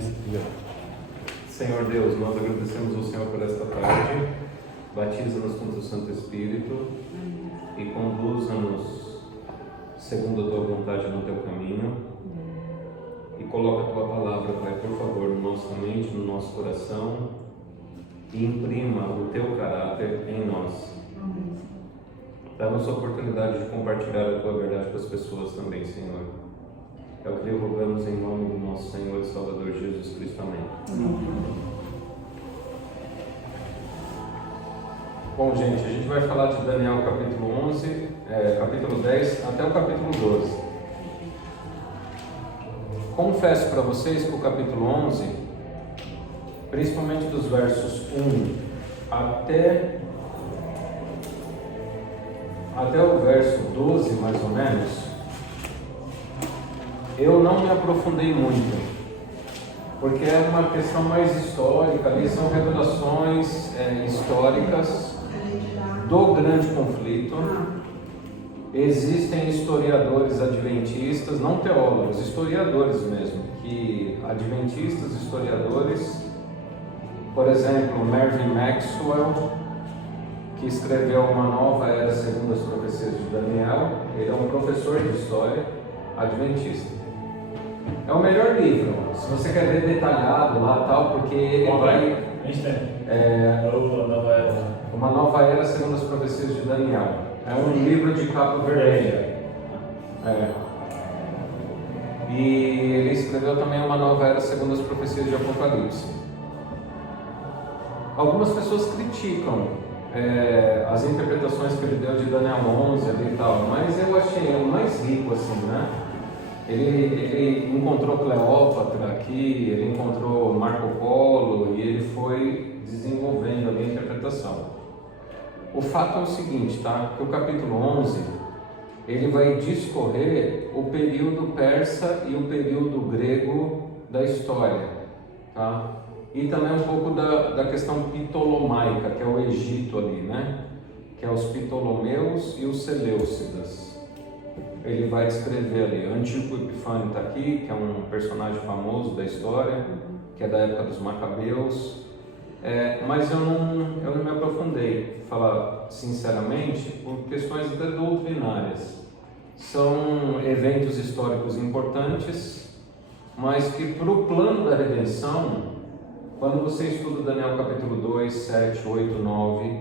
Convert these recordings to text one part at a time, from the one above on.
Senhor Deus, nós agradecemos ao Senhor por esta tarde. Batiza-nos com o teu Santo Espírito e conduza-nos segundo a tua vontade no teu caminho. E coloca a tua palavra, Pai, por favor, na nossa mente, no nosso coração, e imprima o teu caráter em nós. Dá-nos a oportunidade de compartilhar a tua verdade com as pessoas também, Senhor. É o que lhe rogamos em nome do nosso Senhor e Salvador Jesus Cristo. Amém. Bom, gente, a gente vai falar de Daniel capítulo 11, capítulo 10 até o capítulo 12. Confesso para vocês que o capítulo 11, principalmente dos versos 1 até o verso 12, mais ou menos, eu não me aprofundei muito, porque é uma questão mais histórica, ali são revelações históricas do grande conflito. Existem historiadores adventistas, não teólogos, historiadores mesmo, que adventistas, historiadores, por exemplo, Mervyn Maxwell, que escreveu Uma Nova Era segundo as Profecias de Daniel. Ele é um professor de história adventista. É o melhor livro, se você quer ver detalhado lá tal, porque ele vai... Uma Nova Era segundo as Profecias de Daniel. É um livro de capa vermelha. E ele escreveu também Uma Nova Era segundo as Profecias de Apocalipse. Algumas pessoas criticam as interpretações que ele deu de Daniel 11 ali e tal, mas eu achei o mais rico assim, né? Ele encontrou Cleópatra aqui, ele encontrou Marco Polo e ele foi desenvolvendo ali a interpretação. O fato é o seguinte, tá? Que o capítulo 11, ele vai discorrer o período persa e o período grego da história, tá? E também um pouco da questão ptolomaica, que é o Egito ali, né? Que é os Ptolomeus e os Seleucidas. Ele vai descrever ali, Antíoco Epifânio está aqui, que é um personagem famoso da história, que é da época dos Macabeus. Mas eu não me aprofundei, falar sinceramente, por questões até doutrinárias. São eventos históricos importantes, mas que para o plano da redenção, quando você estuda Daniel capítulo 2, 7, 8, 9,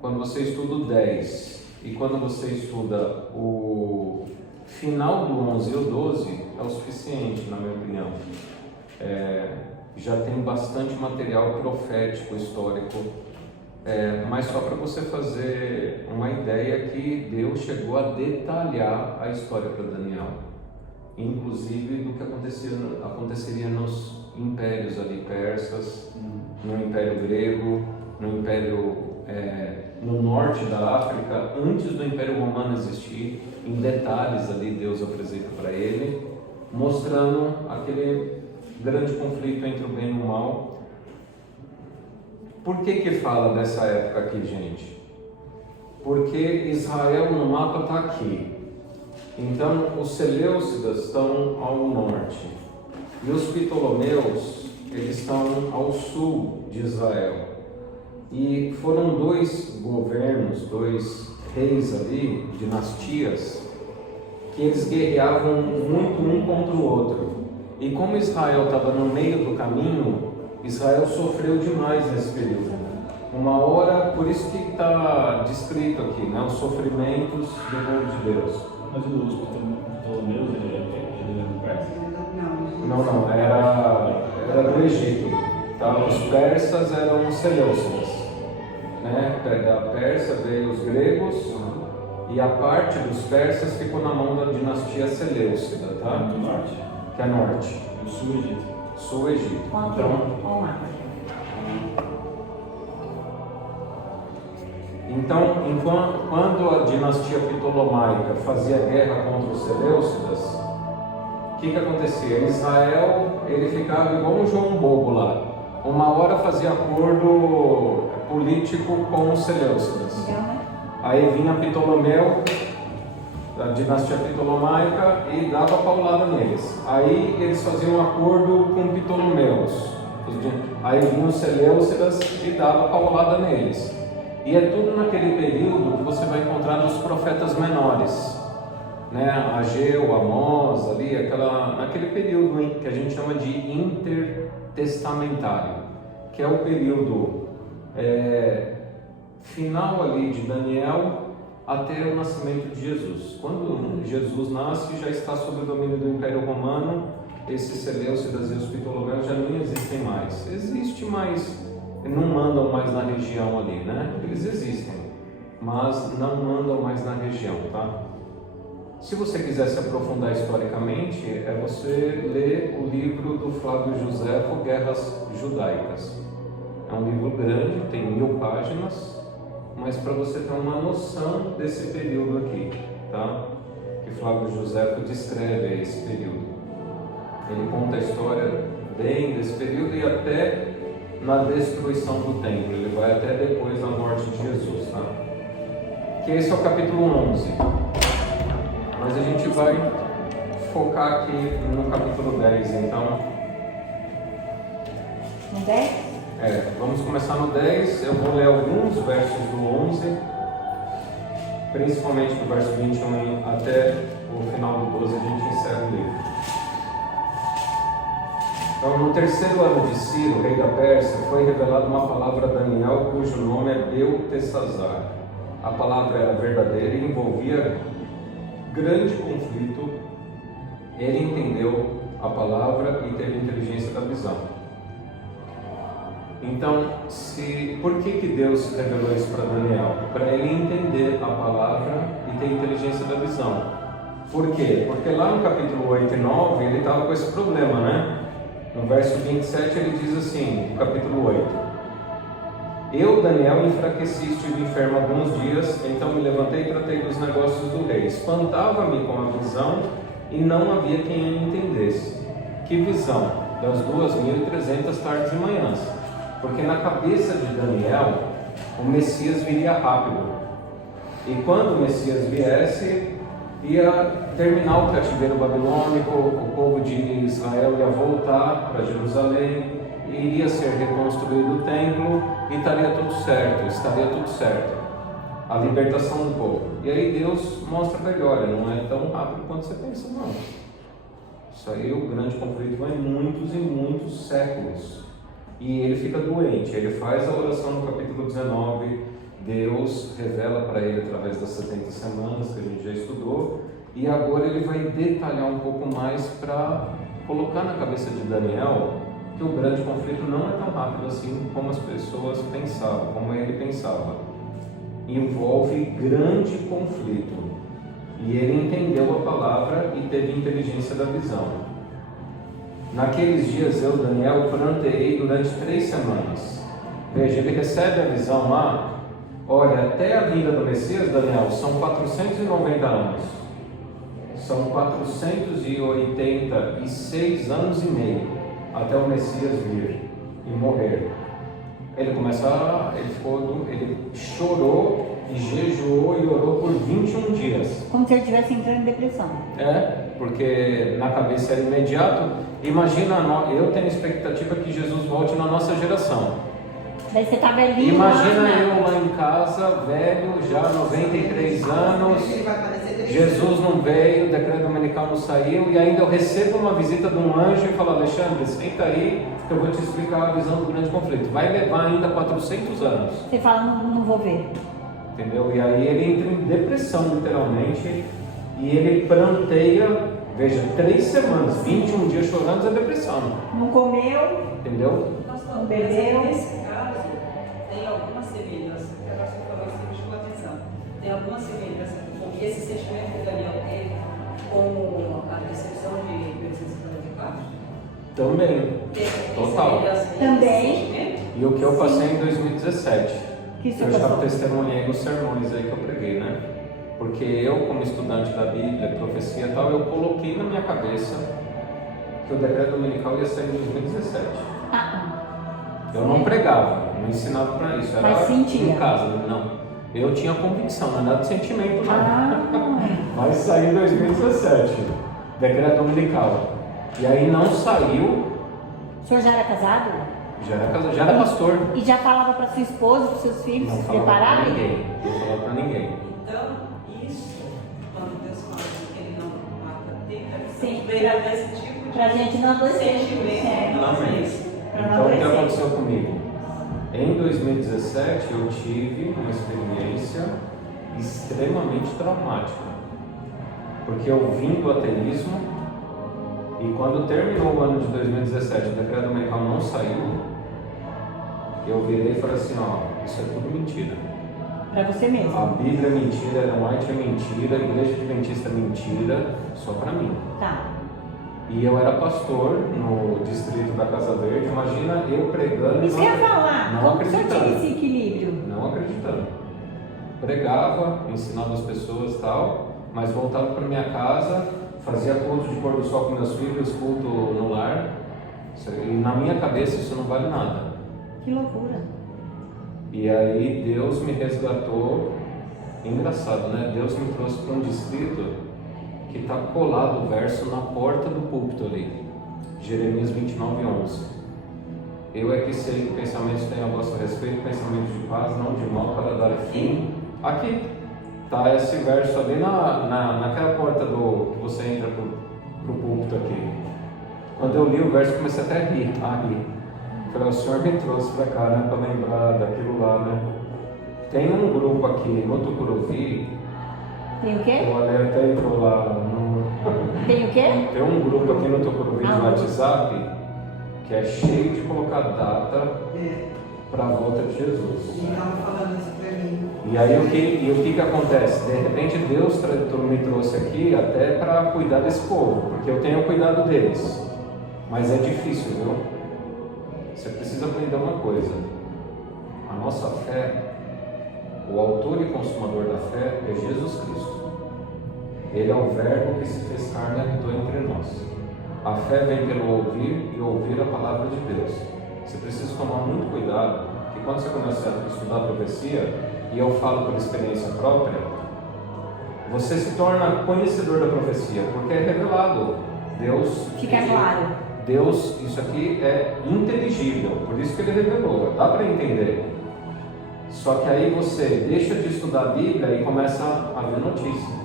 quando você estuda o 10 e quando você estuda o final do 11 e o 12, é o suficiente, na minha opinião. Já tem bastante material profético, histórico, mas só para você fazer uma ideia que Deus chegou a detalhar a história para Daniel, inclusive do que aconteceria nos impérios ali persas, no Império Grego, no Império no norte da África, antes do Império Romano existir. Em detalhes ali Deus apresenta para ele, mostrando aquele grande conflito entre o bem e o mal. Por que fala dessa época aqui, gente? Porque Israel no mapa está aqui. Então os Seleucidas estão ao norte e os Ptolomeus, eles estão ao sul de Israel. E foram dois governos, dois reis ali, dinastias, que eles guerreavam muito um contra o outro. E como Israel estava no meio do caminho, Israel sofreu demais nesse período. Uma hora, por isso que está descrito aqui, né, os sofrimentos do povo de Deus. Mas os Ptolomeus, ele era do Persa? Não, era do Egito. Tá? Os persas eram os Seleucidas. Né? Da Pérsia veio os gregos, e a parte dos persas ficou na mão da dinastia Seleucida, tá? Do norte. Que é norte. O sul Egito. Sul Egito. Então, quando a dinastia Ptolomaica fazia guerra contra os Seleucidas, o que acontecia? Israel, ele ficava igual um João Bobo lá. Uma hora fazia acordo político com os Seleucidas. Aí vinha Ptolomeu da dinastia Ptolomaica, e dava paulada neles. Aí eles faziam um acordo com Ptolomeus. Aí vinham os Seleucidas e dava paulada neles. E é tudo naquele período que você vai encontrar nos profetas menores, né? Ageu, Amós, ali, naquele período que a gente chama de intertestamentário, que é o período final ali de Daniel até o nascimento de Jesus. Quando Jesus nasce, já está sob o domínio do Império Romano. Esses Seleucidas e os Ptolomeus já não existem mais. Existe, mas não mandam mais na região ali, né? Eles existem, mas não mandam mais na região, tá? Se você quiser se aprofundar historicamente, é você ler o livro do Flávio Josefo, Guerras Judaicas. É um livro grande, tem 1000 páginas, mas para você ter uma noção desse período aqui, tá? Que Flávio Josefo descreve esse período. Ele conta a história bem desse período e até na destruição do templo. Ele vai até depois da morte de Jesus, tá? Que esse é o capítulo 11. Mas a gente vai focar aqui no capítulo 10, então. No 10? Vamos começar no 10. Eu vou ler alguns versos do 11, principalmente do verso 21 até o final do 12, a gente encerra o livro. Então, no terceiro ano de Ciro, rei da Pérsia, foi revelada uma palavra a Daniel, cujo nome é Beltesazar. A palavra era verdadeira e envolvia grande conflito. Ele entendeu a palavra e teve inteligência da visão. Então, por que Deus revelou isso para Daniel? Para ele entender a palavra e ter inteligência da visão. Por quê? Porque lá no capítulo 8 e 9 ele estava com esse problema, né? No verso 27 ele diz assim, no capítulo 8: Eu, Daniel, enfraqueci, estive enfermo alguns dias, então me levantei e tratei dos negócios do rei. Espantava-me com a visão e não havia quem a entendesse. Que visão? Das 2.300 tardes e manhãs. Porque na cabeça de Daniel, o Messias viria rápido. E quando o Messias viesse, ia terminar o cativeiro babilônico, o povo de Israel ia voltar para Jerusalém, iria ser reconstruído o templo e estaria tudo certo. A libertação do povo. E aí Deus mostra para ele: olha, não é tão rápido quanto você pensa, não. Isso aí, o grande conflito vai muitos e muitos séculos. E ele fica doente. Ele faz a oração no capítulo 19. Deus revela para ele através das 70 semanas que a gente já estudou. E agora ele vai detalhar um pouco mais para colocar na cabeça de Daniel que o grande conflito não é tão rápido assim como as pessoas pensavam, como ele pensava. Envolve grande conflito. E ele entendeu a palavra e teve inteligência da visão. Naqueles dias eu, Daniel, planteei durante 3 semanas. Veja, ele recebe a visão lá. Olha, até a vinda do Messias, Daniel, são 490 anos. São 486 anos e meio até o Messias vir e morrer. Ele chorou e jejuou e orou por 21 dias. Como se ele estivesse entrando em depressão. Porque na cabeça era imediato. Imagina, eu tenho expectativa que Jesus volte na nossa geração. Daí você tá velhinho. Imagina eu lá em casa, velho, já 93 anos. Jesus não veio, o decreto dominical não saiu, e ainda eu recebo uma visita de um anjo e falo: Alexandre, senta aí que eu vou te explicar a visão do grande conflito. Vai levar ainda 400 anos. Você fala: não vou ver. Entendeu? E aí ele entra em depressão, literalmente, e ele planteia, veja, 3 semanas, 21 dias chorando, é depressão. Não comeu. Entendeu? Não bebeu. Nesse caso, tem alguma semelhança, porque agora você falou isso, me chamou a atenção. Tem alguma semelhança com esse sentimento que Daniel teve com a decepção de 1844? Também. Total. Também. E o que eu passei em 2017. Que eu já testemunhei nos sermões aí que eu preguei, né? Porque eu, como estudante da Bíblia, profecia e tal, eu coloquei na minha cabeça que o decreto dominical ia sair em 2017. Eu não pregava, não ensinava para isso, era em casa, não. Eu tinha convicção, não é nada de sentimento não. Ah, Mas saiu em 2017, decreto dominical. E aí não saiu, o senhor já era casado? já era pastor. E já falava para sua esposa, para seus filhos Não se falava pra separarem? ninguém, não falava pra ninguém. Então, isso, quando Deus fala que Ele não mata vida, Sim. veio desse tipo de Pra gente não adoecer. sentimento. Não Amém. é isso. Pra não Então o que adoecer. aconteceu comigo? Em 2017 eu tive uma experiência extremamente traumática. Porque eu vim do ateísmo e quando terminou o ano de 2017 o decreto dominical não saiu, eu virei e falei assim, ó, isso é tudo mentira. Pra você mesmo. A Bíblia é mentira, Ellen White é mentira, a Igreja Adventista é mentira, só pra mim. Tá. E eu era pastor no distrito da Casa Verde, imagina eu pregando e Isso que eu ia falar. não Como que o senhor tinha acreditando. esse equilíbrio? Não acreditando. Pregava, ensinava as pessoas e tal, mas voltava para minha casa, fazia culto de pôr do sol com meus filhos, culto no lar. E na minha cabeça isso não vale nada. Que loucura. E aí Deus me resgatou. Engraçado, né? Deus me trouxe para um distrito que está colado o verso na porta do púlpito ali. Jeremias 29:11. Eu é que sei que pensamentos têm a vosso respeito, pensamentos de paz, não de mal, para dar fim. Aqui está esse verso ali naquela porta que você entra pro púlpito aqui. Quando eu li o verso, comecei até a rir. Falei, o Senhor me trouxe para cá, né, para lembrar daquilo lá, né? Tem um grupo aqui no Tucuruvi. Tem o quê? O Ale até entrou lá no... Tem o quê? Tem um grupo aqui no Tucuruvi Ah. no WhatsApp que é cheio de colocar data para a volta de Jesus. Ele estava falando isso para mim. E aí o que acontece? De repente Deus me trouxe aqui até para cuidar desse povo, porque eu tenho cuidado deles. Mas é difícil, viu? Você precisa aprender uma coisa. A nossa fé, o autor e consumador da fé é Jesus Cristo. Ele é o verbo que se fez carne e habitou entre nós. A fé vem pelo ouvir e ouvir a palavra de Deus. Você precisa tomar muito cuidado, que quando você começa a estudar a profecia, e eu falo por experiência própria, você se torna conhecedor da profecia, porque é revelado. Deus... Fica claro. Deus, isso aqui é inteligível, por isso que Ele revelou, dá para entender. Só que aí você deixa de estudar a Bíblia e começa a ver notícia.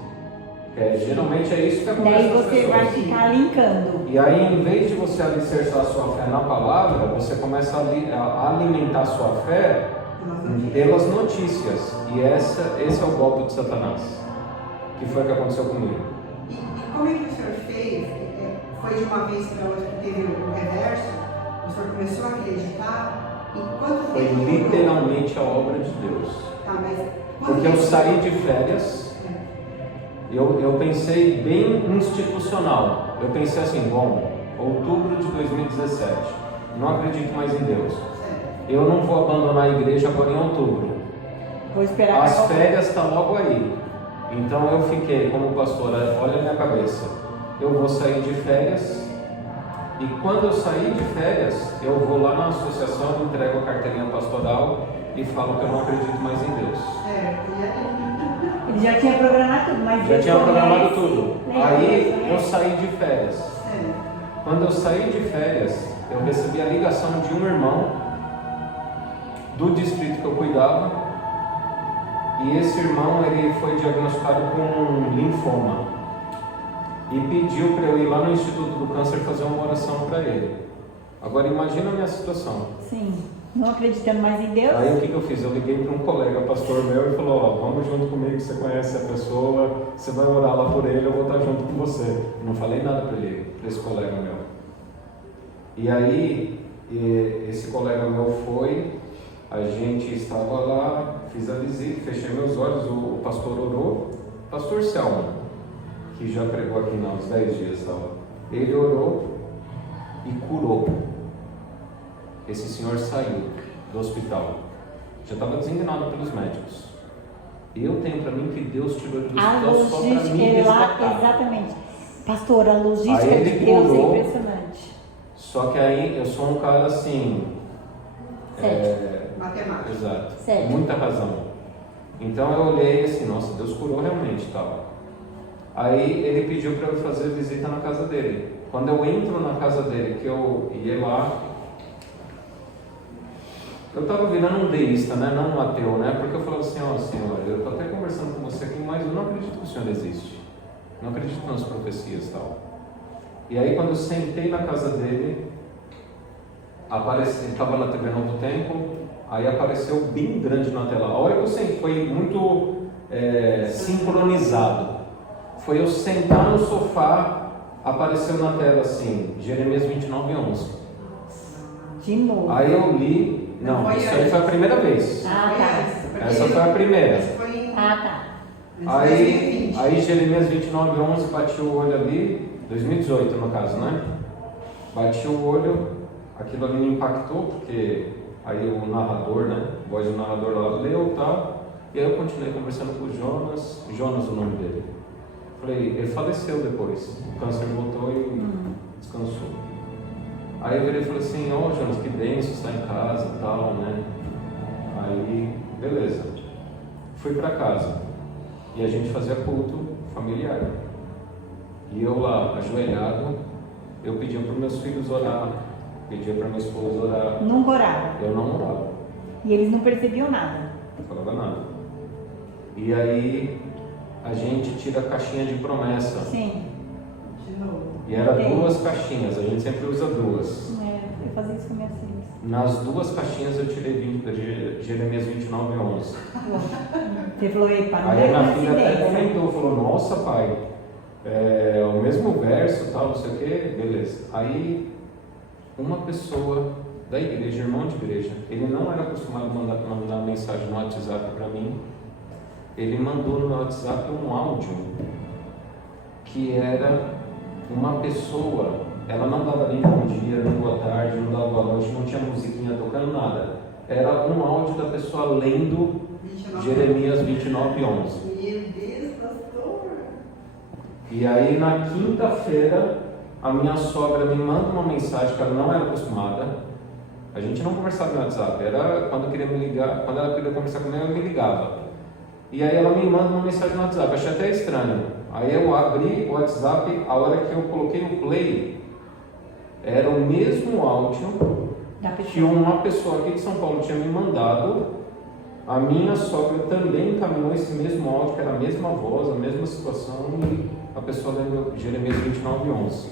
Geralmente é isso que acontece. Daí com as você pessoas. vai ficar linkando. E aí, em vez de você alicerçar a sua fé na palavra, você começa a alimentar a sua fé pelas notícias. E esse é o golpe de Satanás, que foi o que aconteceu comigo. E como é que o senhor fez? Foi de uma vez para outra que teve o reverso? O senhor começou a acreditar? E quanto Foi tempo durou? literalmente a obra de Deus. Tá, mas quanto Porque eu tempo saí durou? de férias, eu pensei bem institucional. Eu pensei assim, bom, outubro de 2017, não acredito mais em Deus. Eu não vou abandonar a igreja agora em outubro. Vou esperar. As pra- férias estão logo aí. Então eu fiquei como pastor, olha a minha cabeça. Eu vou sair de férias. E quando eu sair de férias, eu vou lá na associação, entrego a carteirinha pastoral e falo que eu não acredito mais em Deus. Ele já tinha programado tudo, mas Já Deus tinha programado conhece, tudo. né? Aí eu saí de férias. Quando eu saí de férias, eu recebi a ligação de um irmão do distrito que eu cuidava. E esse irmão, ele foi diagnosticado com linfoma. E pediu para eu ir lá no Instituto do Câncer fazer uma oração para ele. Agora imagina a minha situação. Sim, não acreditando mais em Deus. Aí o que eu fiz? Eu liguei para um colega pastor meu e falou, ó, vamos junto comigo, você conhece a pessoa, você vai orar lá por ele, eu vou estar junto com você. Não falei nada para ele, para esse colega meu. E aí, esse colega meu foi, a gente estava lá, fiz a visita, fechei meus olhos, o pastor orou, pastor Selma, que já pregou aqui há uns 10 dias, ele orou e curou. Esse senhor saiu do hospital, já estava designado pelos médicos. Eu tenho para mim que Deus tirou ele do A hospital só para logística, mim ele lá, resgatar. exatamente. Pastor, a logística Aí de ele Deus curou. é impressionante. Só que aí eu sou um cara assim... Certo. Matemática. Exato. Certo. Muita razão. Então eu olhei assim, nossa, Deus curou realmente e tal. Aí ele pediu para eu fazer visita na casa dele. Quando eu entro na casa dele, que eu ia lá, eu estava virando um deísta, né? Não um ateu, né? Porque eu falava assim, ó, Senhor, eu estou até conversando com você aqui, mas eu não acredito que o Senhor existe. Não acredito nas profecias e tal. E aí quando eu sentei na casa dele, ele estava na TV Novo Tempo, aí apareceu bem grande na tela. A hora que eu sentei, foi muito sincronizado. Foi eu sentar no sofá, apareceu na tela assim, Jeremias 29:11. De novo. Aí eu li, não, isso aí foi a primeira vez. Ah, tá. Essa foi a primeira. Ah, tá. Aí Jeremias 29:11, bati o olho ali, 2018 no caso, né? Bati o olho, aquilo ali me impactou, porque aí o narrador, né? A voz do narrador lá leu e tal. E aí eu continuei conversando com o Jonas o nome dele. Falei, ele faleceu depois, o câncer voltou e descansou. Aí eu virei e falei assim, ó Jonas, que bênção, está em casa e tal, né? Aí, beleza. Fui para casa e a gente fazia culto familiar. E eu lá, ajoelhado, eu pedia para meus filhos orar, pedia para minha esposa orar. Nunca orava. Eu não orava. E eles não percebiam nada. Não falava nada. E aí a gente tira a caixinha de promessa. Sim. De novo. E era 2 caixinhas, a gente sempre usa 2. Eu fazia isso com minhas filhas. Nas 2 caixinhas eu tirei Jeremias 29:11. Você falou, epa, não Aí é minha filha até coincidência. comentou, falou, nossa pai, o mesmo verso, tal, não sei o que, beleza. Aí uma pessoa da igreja, irmão de igreja, ele não era acostumado a mandar mensagem no WhatsApp para mim. Ele mandou no WhatsApp um áudio que era uma pessoa, ela não dava nem bom dia, nem boa tarde, não dava boa noite, não tinha musiquinha tocando nada. Era um áudio da pessoa lendo 29. Jeremias 29:11. Meu Deus, pastor. E aí na quinta-feira a minha sogra me manda uma mensagem que ela não era acostumada. A gente não conversava no WhatsApp, era quando eu queria me ligar, quando ela queria conversar comigo, ela me ligava. E aí ela me manda uma mensagem no WhatsApp, achei até estranho. Aí eu abri o WhatsApp, a hora que eu coloquei o play, era o mesmo áudio que uma pessoa aqui de São Paulo tinha me mandado. A minha sogra também encaminhou esse mesmo áudio, que era a mesma voz, a mesma situação, e a pessoa lendo Jeremias 29:11.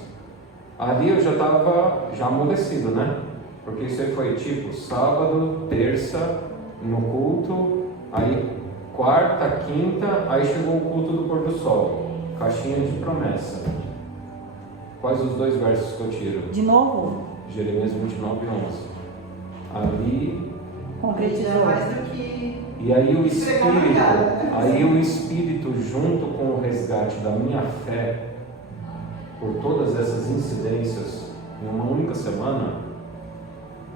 Ali eu já estava amolecido, né? Porque isso aí foi tipo sábado, terça, no culto, aí quarta, quinta, aí chegou o culto do pôr do sol, caixinha de promessa. Quais os 2 versos que eu tiro? De novo? Jeremias 29:11. Ali, Concretizou. Mais do que. e aí o Esfregou na cara. o Espírito junto com o resgate da minha fé, por todas essas incidências, em uma única semana,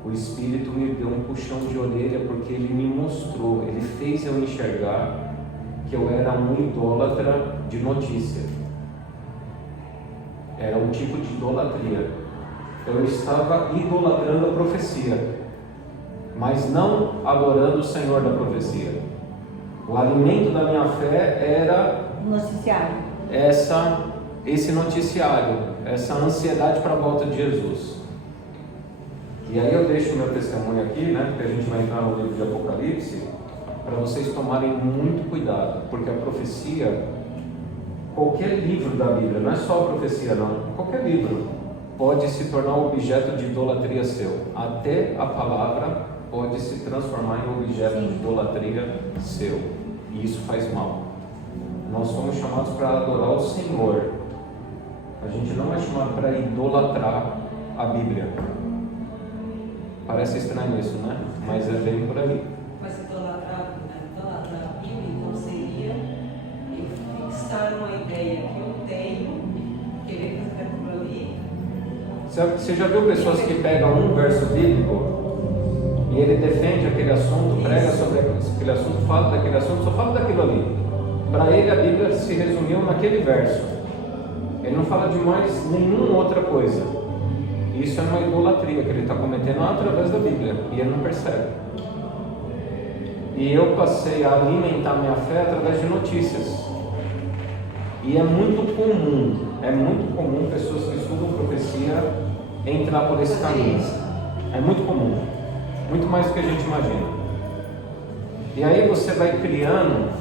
o Espírito me deu um puxão de orelha, porque ele me mostrou, ele fez eu enxergar que eu era um idólatra de notícia. Era um tipo de idolatria. Eu estava idolatrando a profecia, mas não adorando o Senhor da profecia. O alimento da minha fé era Noticiário. esse noticiário, essa ansiedade para a volta de Jesus. E aí eu deixo o meu testemunho aqui, né, porque a gente vai entrar no livro de Apocalipse, para vocês tomarem muito cuidado, porque a profecia, qualquer livro da Bíblia, não é só a profecia não, qualquer livro pode se tornar objeto de idolatria seu. Até a palavra pode se transformar em objeto de idolatria seu, e isso faz mal. Nós somos chamados para adorar o Senhor. A gente não é chamado para idolatrar a Bíblia. Parece estranho isso, né? Mas é bem por aí. Mas idolatrar a Bíblia, então seria eu fixar uma ideia que eu tenho, querer fazer aquilo ali. Você já viu pessoas que pegam um verso bíblico e ele defende aquele assunto, prega sobre aquele assunto, fala daquele assunto, só fala daquilo ali. Para ele a Bíblia se resumiu naquele verso. Ele não fala de mais nenhuma outra coisa. Isso é uma idolatria que ele está cometendo através da Bíblia, e ele não percebe. E eu passei a alimentar minha fé através de notícias. E é muito comum pessoas que estudam profecia entrar por esse caminho. É muito comum, muito mais do que a gente imagina. E aí você vai criando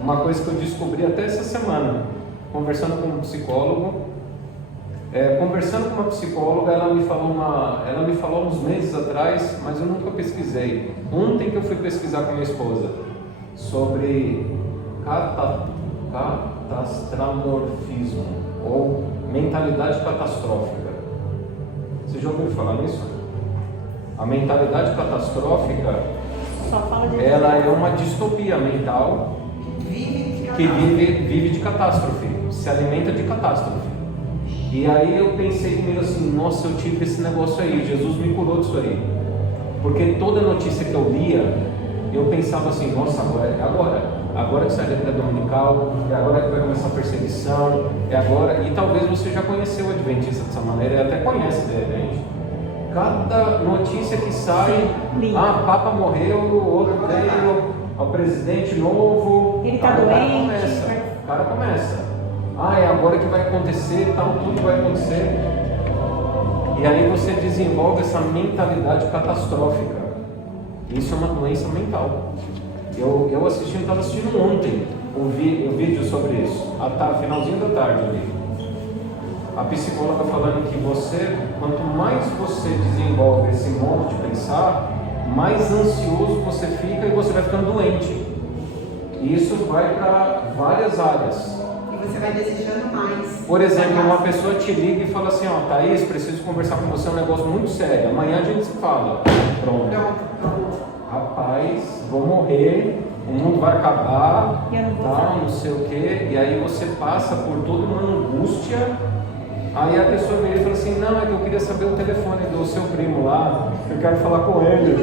uma coisa que eu descobri até essa semana, conversando com um psicólogo. Conversando com uma psicóloga, ela me falou uns meses atrás, mas eu nunca pesquisei. Ontem que eu fui pesquisar com minha esposa sobre catastramorfismo ou mentalidade catastrófica. Você já ouviu falar nisso? A mentalidade catastrófica, Só fala de ela é uma distopia mental que vive de catástrofe, se alimenta de catástrofe. E aí eu pensei comigo assim, nossa, eu tive esse negócio aí, Jesus me curou disso aí. Porque toda notícia que eu lia, eu pensava assim, nossa, agora que sai da dominical, é agora que vai começar a perseguição, é agora. E talvez você já conheceu o Adventista dessa maneira, e até conhece de repente. Cada notícia que sai, Papa morreu, outro veio, o presidente novo, ele está doente. O cara começa. É agora que vai acontecer, tudo vai acontecer. E aí você desenvolve essa mentalidade catastrófica. Isso é uma doença mental. Eu estava assistindo ontem um vídeo sobre isso, finalzinho da tarde ali. A psicóloga falando que quanto mais você desenvolve esse modo de pensar, mais ansioso você fica e você vai ficando doente. E isso vai para várias áreas. Você vai desejando mais. Por exemplo, uma pessoa te liga e fala assim, Thaís, preciso conversar com você, é um negócio muito sério, amanhã a gente se fala. Pronto. Rapaz, vou morrer, o mundo vai acabar, não sei o quê, e aí você passa por toda uma angústia, aí a pessoa vem e fala assim, não, é que eu queria saber o telefone do seu primo lá, eu quero falar com ele.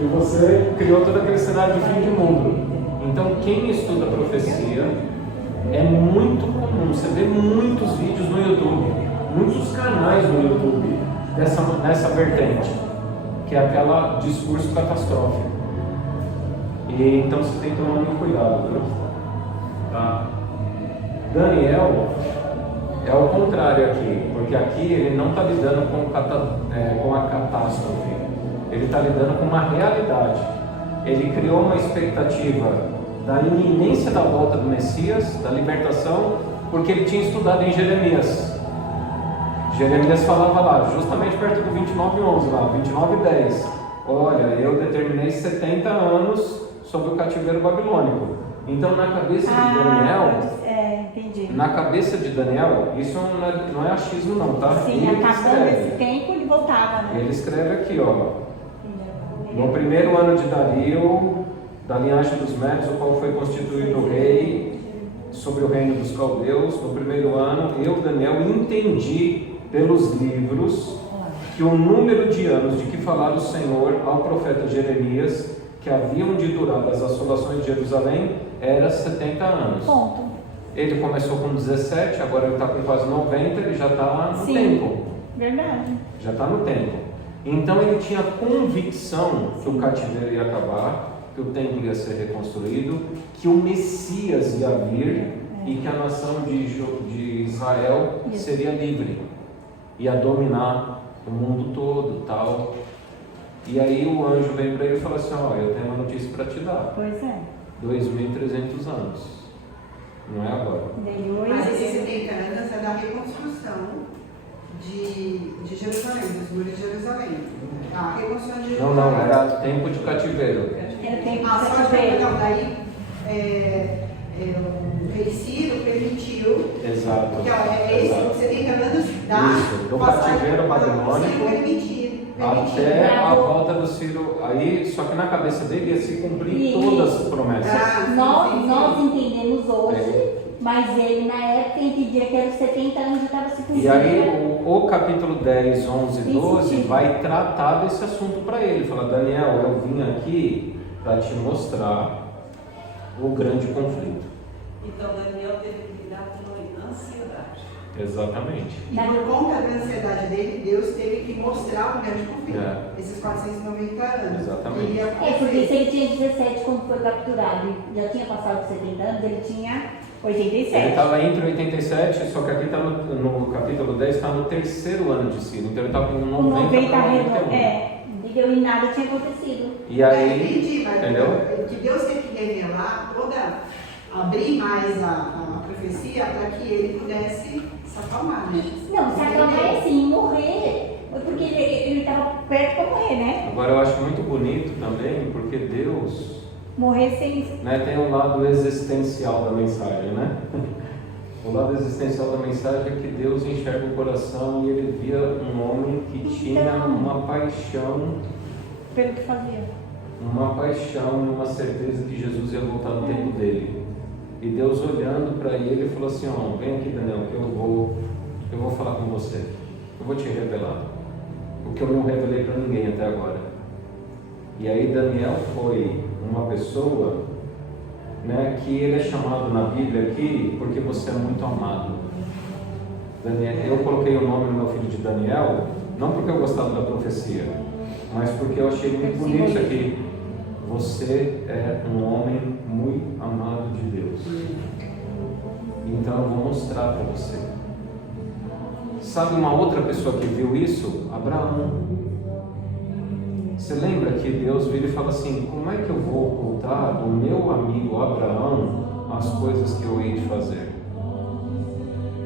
E você criou todo aquele cenário de fim de mundo. Então, quem estuda profecia, é muito comum, você vê muitos vídeos no YouTube, muitos canais no YouTube nessa vertente, que é aquela discurso catastrófico. E então você tem que tomar muito cuidado, viu? Tá? Daniel é o contrário aqui, porque aqui ele não está lidando com a catástrofe, ele está lidando com uma realidade. Ele criou uma expectativa da iminência da volta do Messias, da libertação, porque ele tinha estudado em Jeremias. Jeremias falava lá, justamente perto do 29:11, lá, 29:10. Olha, eu determinei 70 anos sobre o cativeiro babilônico. Então, na cabeça de Daniel, entendi. Na cabeça de Daniel, isso não é achismo não, tá? Sim, acabando esse tempo ele voltava, né? Ele escreve aqui, no primeiro ano de Dario, da linhagem dos Médios, o qual foi constituído rei sobre o reino dos caldeus, no primeiro ano, eu, Daniel, entendi pelos livros que o número de anos de que falara o Senhor ao profeta Jeremias, que haviam de durar das assolações de Jerusalém, era 70 anos. Ponto. Ele começou com 17, agora ele está com quase 90, ele já está no tempo. Verdade. Já está no tempo. Então ele tinha convicção que o cativeiro ia acabar, que o templo ia ser reconstruído, que o Messias ia vir e que a nação de Israel seria livre, ia dominar o mundo todo, tal. E aí o anjo vem para ele e fala assim, eu tenho uma notícia para te dar. Pois é. 2.300 anos. Não é agora. Mas esses 70 anos é da reconstrução de Jerusalém, dos muros de Jerusalém. A reconstrução de Jerusalém. Não, era tempo de cativeiro. Era tempo de Só cativeiro. não, daí o rei Ciro permitiu. Exato. Porque esses 70 anos Isso, do cativeiro babilônico até a volta do Ciro. Aí, só que na cabeça dele ia se cumprir todas as promessas. Nós entendemos hoje, mas ele na época entendia que era os 70 anos e estava se cumprindo. E aí o capítulo 10, 11 e 12 vai tratar desse assunto para ele. Fala, Daniel, eu vim aqui para te mostrar o grande conflito. Então Daniel teve que lidar com uma ansiedade. Exatamente. E por conta da ansiedade dele, Deus teve que mostrar o grande conflito. Esses 490 anos. Exatamente. Ele ia Porque se ele tinha 17 quando foi capturado e já tinha passado os 70 anos, ele tinha 87. Ele estava entre 87, só que aqui está no capítulo 10, está no 3º ano de Ciro. Então ele estava com 90 para 91. Entendeu? E nada tinha acontecido. E aí, entendi, mas entendeu? que Deus teve que revelar abrir mais a profecia para que ele pudesse se acalmar, né? Não, se acalmar é assim, morrer. Porque ele estava perto para morrer, né? Agora eu acho muito bonito também, porque Deus, Morrer sem. né, tem um lado existencial da mensagem, né? O lado existencial da mensagem é que Deus enxerga o coração e ele via um homem que tinha uma paixão, Pelo que fazia. uma paixão e uma certeza que Jesus ia voltar no tempo dele. E Deus olhando para ele falou assim, ó, vem aqui Daniel, que eu vou falar com você, eu vou te revelar o que eu não revelei para ninguém até agora. E aí Daniel foi uma pessoa, né, que ele é chamado na Bíblia aqui porque você é muito amado. Daniel, eu coloquei o nome no meu filho de Daniel, não porque eu gostava da profecia, mas porque eu achei muito bonito isso aqui. Você é um homem muito amado de Deus. Então eu vou mostrar para você. Sabe uma outra pessoa que viu isso? Abraão. Você lembra que Deus vira e fala assim, como é que eu vou ocultar do meu amigo Abraão as coisas que eu hei de fazer?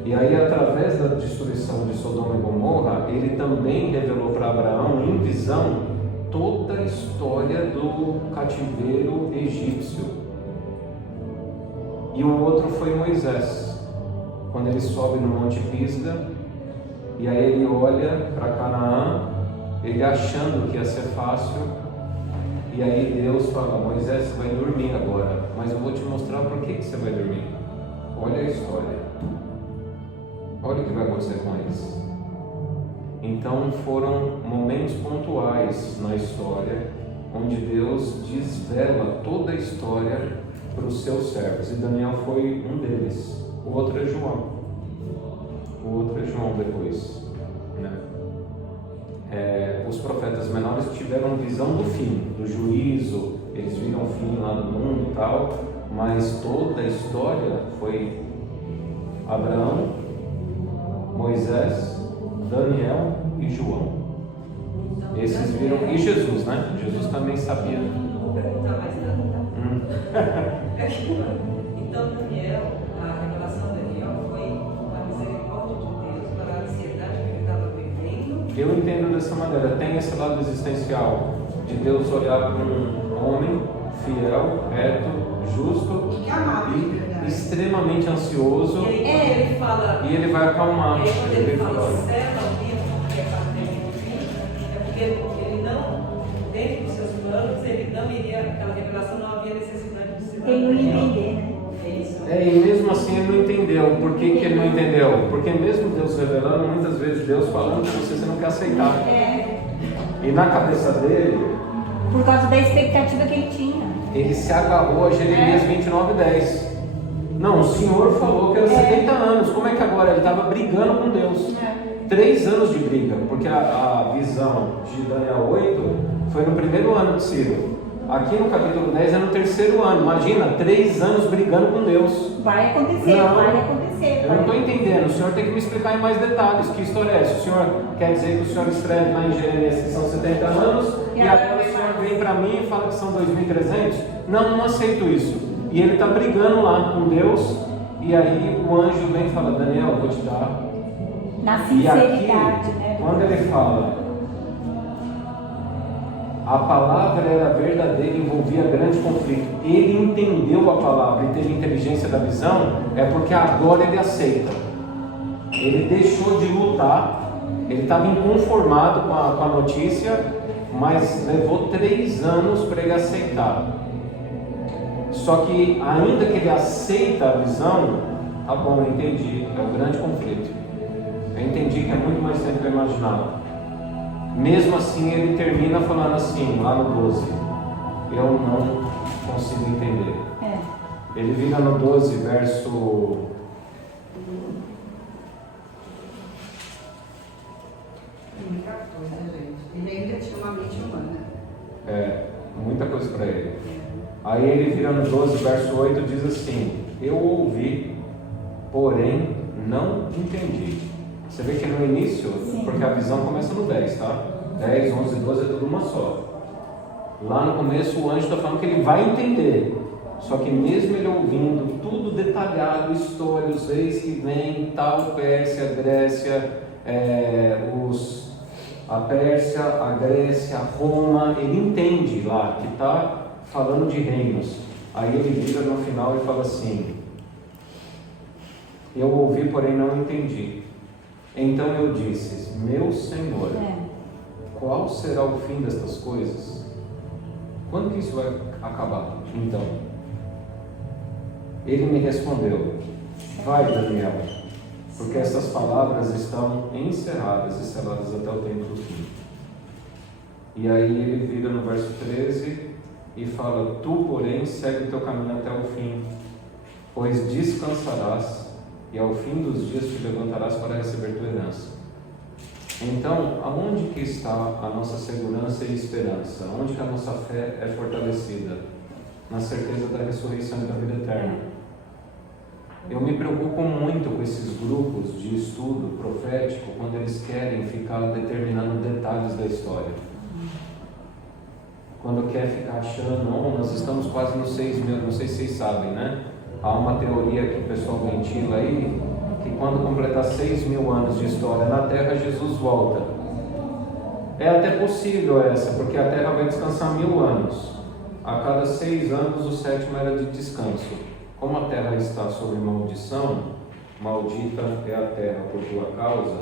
E aí, através da destruição de Sodoma e Gomorra, ele também revelou para Abraão, em visão, toda a história do cativeiro egípcio. E o outro foi Moisés, quando ele sobe no Monte Pisga, e aí ele olha para Canaã, ele achando que ia ser fácil, e aí Deus fala, Moisés, você vai dormir agora, mas eu vou te mostrar por que você vai dormir. Olha a história, olha o que vai acontecer com eles. Então foram momentos pontuais na história, onde Deus desvela toda a história para os seus servos, e Daniel foi um deles. O outro é João, depois, né? Os profetas menores tiveram visão do fim, do juízo, eles viram o fim lá do mundo e tal, mas toda a história foi Abraão, Moisés, Daniel e João. Esses viram, e Jesus, né? Jesus também sabia. Vou perguntar mais nada. Então, Daniel, a revelação de Daniel foi a misericórdia de Deus para a ansiedade que ele estava vivendo. Eu entendo dessa maneira, tem esse lado existencial de Deus olhar para um homem fiel, reto, justo E que amava, e extremamente ansioso, Ele fala. e ele vai acalmar. E aí, quando ele fala serva ao vivo, que é parte do fim, é porque ele não, dentro dos seus planos, ele não iria, aquela revelação não havia necessidade de ser. Ele não ia entender, né? É isso. E mesmo assim ele não entendeu. Por que ele não entendeu? Porque mesmo Deus revelando, muitas vezes Deus falando com você não quer aceitar. E na cabeça dele, Por causa da expectativa que ele tinha. ele se agarrou a Jeremias 29:10. Não, o Senhor falou que era 70 anos. Como é que agora? Ele estava brigando com Deus. 3 anos de briga, porque a visão de Daniel 8 foi no primeiro ano de Ciro. Aqui no capítulo 10 é no 3º ano. Imagina, 3 anos brigando com Deus. Vai acontecer, Não, vai acontecer. Eu não estou entendendo. O senhor tem que me explicar em mais detalhes. Que história é essa? O senhor quer dizer que o senhor escreve lá em Jeremias que são 70 anos e agora o senhor vem para mim e fala que são 2.300? Não, não aceito isso. E ele está brigando lá com Deus. E aí o anjo vem e fala, Daniel, eu vou te dar. Na E aqui, sinceridade, né? quando ele fala, a palavra era verdadeira e envolvia grande conflito. Ele entendeu a palavra e teve inteligência da visão, é porque agora ele aceita. Ele deixou de lutar, ele estava inconformado com a notícia, mas levou 3 anos para ele aceitar. Só que ainda que ele aceita a visão, tá bom, eu entendi, é um grande conflito. Eu entendi que é muito mais tempo que eu imaginava. Mesmo assim, ele termina falando assim, lá no 12, eu não consigo entender. Ele vira no 12, verso muita coisa, gente. Ele ainda tinha uma mente humana. Muita coisa para ele. Aí ele vira no 12, verso 8, diz assim: eu ouvi, porém não entendi. Você vê que no início, porque a visão começa no 10, tá? 10, 11, 12 é tudo uma só. Lá no começo o anjo está falando que ele vai entender. Só que mesmo ele ouvindo tudo detalhado, história, os reis que vêm, tal, Pérsia, Grécia, a Pérsia, a Grécia, Roma, ele entende lá que está falando de reinos. Aí ele vira no final e fala assim: eu ouvi, porém não entendi. Então eu disse: meu Senhor, qual será o fim destas coisas? Quando que isso vai acabar? Então, ele me respondeu: vai, Daniel, porque essas palavras estão encerradas e seladas até o tempo do fim. E aí ele vira no verso 13 e fala: tu, porém, segue o teu caminho até o fim, pois descansarás e ao fim dos dias te levantarás para receber tua herança. Então, aonde que está a nossa segurança e esperança? Onde que a nossa fé é fortalecida? Na certeza da ressurreição e da vida eterna. Eu me preocupo muito com esses grupos de estudo profético quando eles querem ficar determinando detalhes da história. Quando quer ficar achando, nós estamos quase nos 6 mil, não sei se vocês sabem, né? Há uma teoria que o pessoal ventila aí, que quando completar 6 mil anos de história na Terra, Jesus volta. É até possível essa, porque a Terra vai descansar 1000 anos. A cada 6 anos, o 7º era de descanso. Como a Terra está sob maldição, maldita é a Terra por tua causa,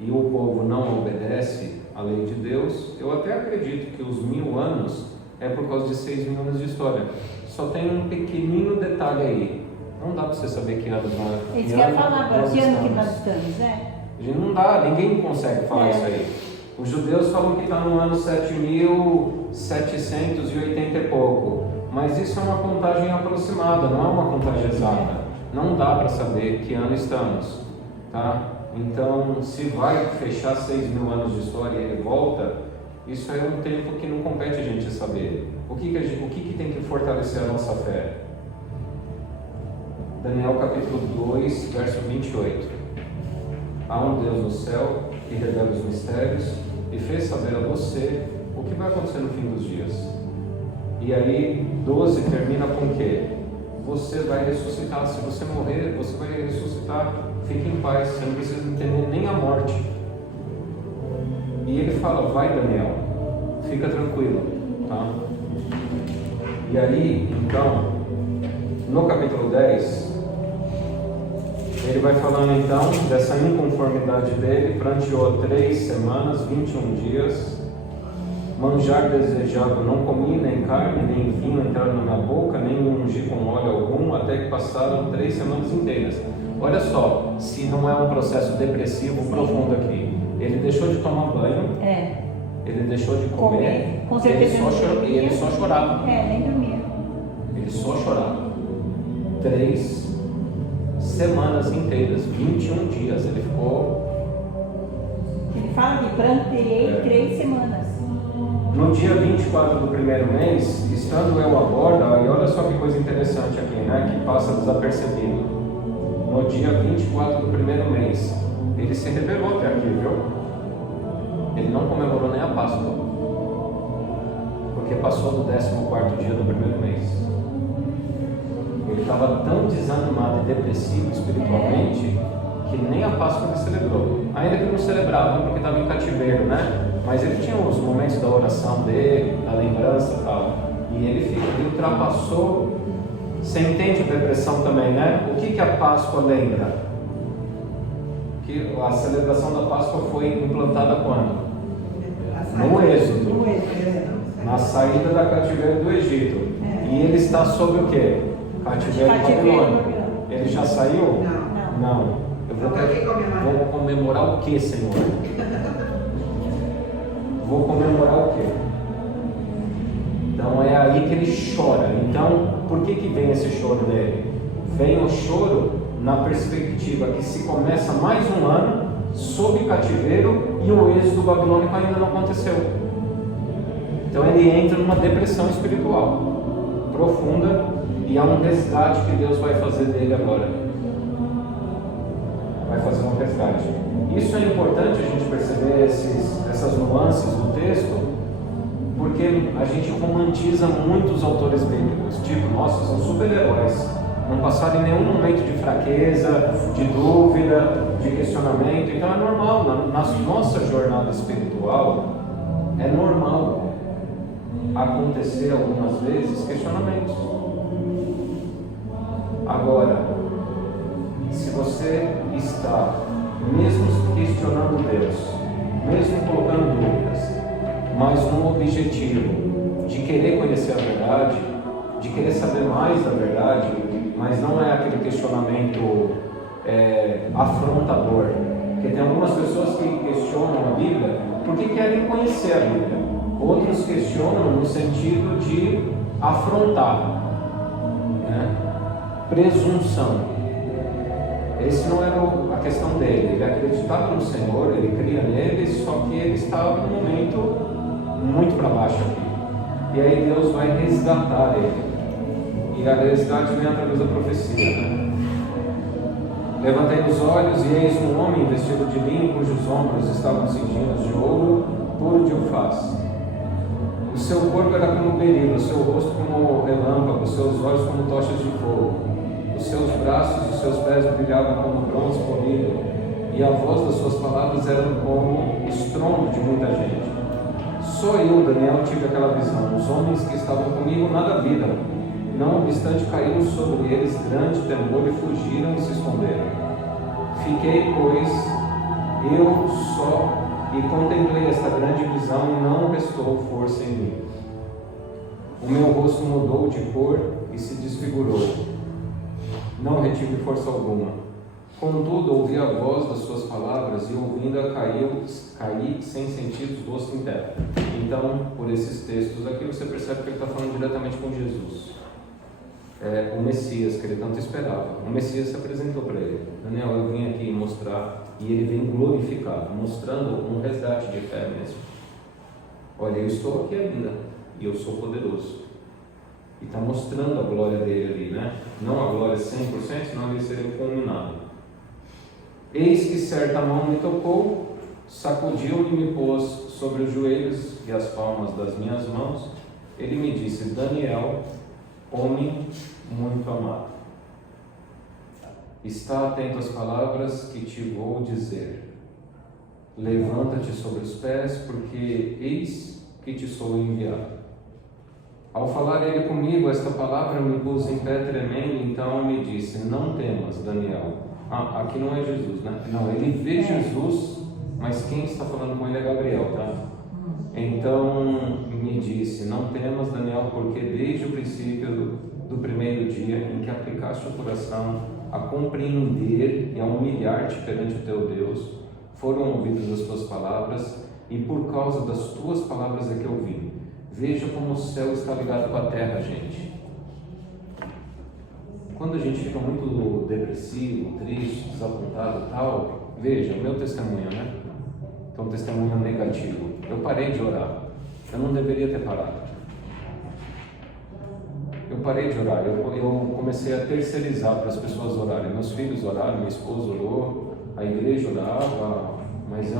e o povo não obedece à lei de Deus, eu até acredito que os 1000 anos é por causa de 6 mil anos de história. Só tem um pequenino detalhe aí. Não dá para você saber que ano nós estamos. Isso que eu ia falar agora, que ano que nós estamos, Não dá, ninguém consegue falar isso aí. Os judeus falam que está no ano 7.780 e pouco. Mas isso é uma contagem aproximada, não é uma contagem exata. Não dá para saber que ano estamos. Tá? Então, se vai fechar 6 mil anos de história e ele volta, isso é um tempo que não compete a gente saber. O que tem que fortalecer a nossa fé? Daniel capítulo 2, verso 28. Há um Deus no céu que revela os mistérios e fez saber a você o que vai acontecer no fim dos dias. E aí 12 termina com o quê? Você vai ressuscitar. Se você morrer, você vai ressuscitar. Fique em paz, você não precisa entender nem a morte. E ele fala: vai, Daniel, fica tranquilo, tá? E aí, então, no capítulo 10, ele vai falando então dessa inconformidade dele. Pranteou 3 semanas, 21 dias. Manjar desejado não comi, nem carne, nem vinho entraram na minha boca, nem ungi com óleo algum, até que passaram 3 semanas inteiras. Olha só, se não é um processo depressivo profundo aqui. Ele deixou de tomar banho, ele deixou de comer, com certeza ele só chorava. Nem dormia. Ele só chorava. 3 semanas inteiras, 21 dias ele ficou. Ele fala de pranteei 3 semanas. No dia 24 do primeiro mês, estando eu a bordo, e olha só que coisa interessante aqui, né, que passa desapercebido. No dia 24 do primeiro mês, ele se rebelou até aqui, viu? Ele não comemorou nem a Páscoa, porque passou do 14º dia do primeiro mês. Ele estava tão desanimado e depressivo espiritualmente que nem a Páscoa ele celebrou. Ainda que não celebrava porque estava em cativeiro, né? Mas ele tinha os momentos da oração dele, da lembrança e tal. E ele ultrapassou. Você entende a depressão também, né? O que a Páscoa lembra? Que a celebração da Páscoa foi implantada quando? No Êxodo. Na saída da cativeiro do Egito. E ele está sob o quê? Cativeiro babilônico. Ele já saiu? Não. Eu vou comemorar o que, Senhor? Vou comemorar o quê? Então é aí que ele chora. Então, por que vem esse choro dele? Vem o choro na perspectiva que se começa mais um ano sob cativeiro e o êxodo babilônico ainda não aconteceu. Então ele entra numa depressão espiritual profunda e há um resgate que Deus vai fazer dele agora. Vai fazer um resgate. Isso é importante a gente perceber essas nuances do texto, porque a gente romantiza muito os autores bíblicos, tipo, nossa, são super-heróis, não passaram em nenhum momento de fraqueza, de dúvida, de questionamento. Então é normal, na nossa jornada espiritual, é normal acontecer algumas vezes questionamentos. Agora, se você está mesmo questionando Deus, mesmo colocando dúvidas, mas com o objetivo de querer conhecer a verdade, de querer saber mais da verdade, mas não é aquele questionamento afrontador, porque tem algumas pessoas que questionam a Bíblia porque querem conhecer a Bíblia, outros questionam no sentido de afrontar, né? Presunção. Esse não era a questão dele, ele acreditava no Senhor, ele cria nele, só que ele estava num momento muito para baixo aqui. E aí Deus vai resgatar ele. E a resgate vem através da profecia, né? Levantei os olhos e eis um homem vestido de linho, cujos ombros estavam cingidos de ouro puro de ufaz. O seu corpo era como berilo, o seu rosto como relâmpago, os seus olhos como tochas de fogo. Os seus braços e os seus pés brilhavam como bronze polido, e a voz das suas palavras era como estrondo de muita gente. Só eu, Daniel, tive aquela visão. Os homens que estavam comigo nada viram. Não obstante, caiu sobre eles grande temor e fugiram e se esconderam. Fiquei, pois, eu só e contemplei esta grande visão e não restou força em mim. O meu rosto mudou de cor e se desfigurou. Não retive força alguma. Contudo, ouvi a voz das suas palavras e ouvindo-a caí sem sentidos, rosto em terra. Então, por esses textos aqui, você percebe que ele está falando diretamente com Jesus. O Messias que ele tanto esperava. O Messias se apresentou para ele. Daniel, eu vim aqui mostrar, e ele vem glorificado, mostrando um resgate de fé mesmo. Olha, eu estou aqui ainda, e eu sou poderoso. E está mostrando a glória dele ali, né? Não a glória 100%, senão ele seria fulminado. Eis que certa mão me tocou, sacudiu e me pôs sobre os joelhos e as palmas das minhas mãos. Ele me disse: Daniel, homem muito amado, está atento às palavras que te vou dizer. Levanta-te sobre os pés, porque eis que te sou enviado. Ao falar ele comigo, esta palavra me pôs em pé tremendo, então me disse: não temas, Daniel. Aqui não é Jesus, né? Não, ele vê Jesus, mas quem está falando com ele é Gabriel, tá? Então me disse: não temas, Daniel, porque desde o princípio do primeiro dia em que aplicaste o coração a compreender e a humilhar-te perante o teu Deus, foram ouvidas as tuas palavras, e por causa das tuas palavras é que eu vim. Veja como o céu está ligado com a terra, gente. Quando a gente fica muito depressivo, triste, desapontado e tal, veja, meu testemunho, né? Então, testemunho negativo. Eu parei de orar. Eu não deveria ter parado. Eu parei de orar. Eu comecei a terceirizar para as pessoas orarem. Meus filhos oraram, minha esposa orou, a igreja orava, mas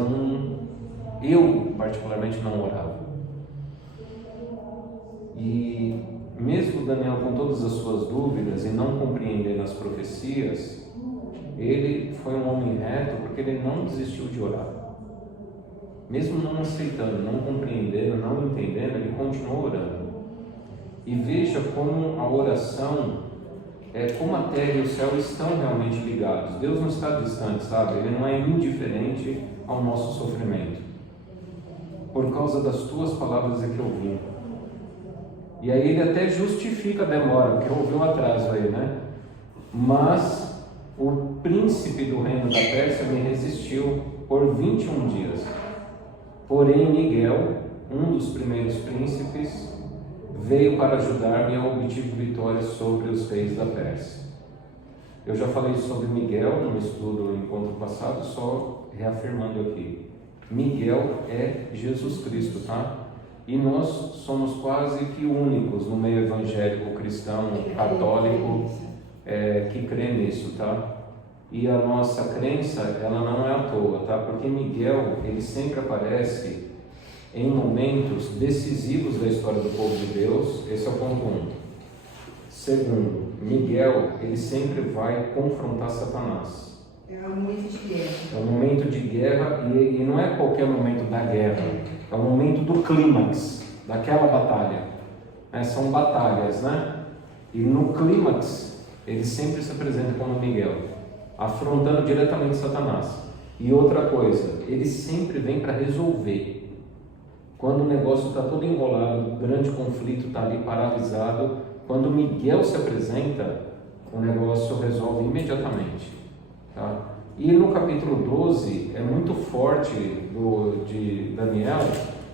eu particularmente não orava. E mesmo Daniel com todas as suas dúvidas e não compreendendo as profecias, ele foi um homem reto porque ele não desistiu de orar. Mesmo não aceitando, não compreendendo, não entendendo, ele continuou orando. E veja como a oração, como a terra e o céu estão realmente ligados. Deus não está distante, sabe? Ele não é indiferente ao nosso sofrimento. Por causa das tuas palavras é que eu vim. E aí ele até justifica a demora, porque houve um atraso aí, né? Mas o príncipe do reino da Pérsia me resistiu por 21 dias. Porém Miguel, um dos primeiros príncipes, veio para ajudar-me a obter vitória sobre os reis da Pérsia. Eu já falei sobre Miguel no estudo no encontro passado, só reafirmando aqui, Miguel é Jesus Cristo, tá? E nós somos quase que únicos no meio evangélico, cristão, católico, que crê nisso, tá? E a nossa crença, ela não é à toa, tá? Porque Miguel, ele sempre aparece em momentos decisivos da história do povo de Deus. Esse é o ponto 1. Segundo, Miguel, ele sempre vai confrontar Satanás. É um momento de guerra. É um momento de guerra, e não é qualquer momento da guerra, é o momento do clímax, daquela batalha. São batalhas, né? E no clímax, ele sempre se apresenta como Miguel, afrontando diretamente Satanás. E outra coisa, ele sempre vem para resolver. Quando o negócio está todo enrolado, o grande conflito está ali paralisado, quando Miguel se apresenta, o negócio resolve imediatamente. Tá? E no capítulo 12 é muito forte de Daniel,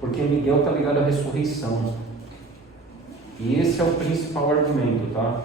porque Miguel está ligado à ressurreição. E esse é o principal argumento, tá?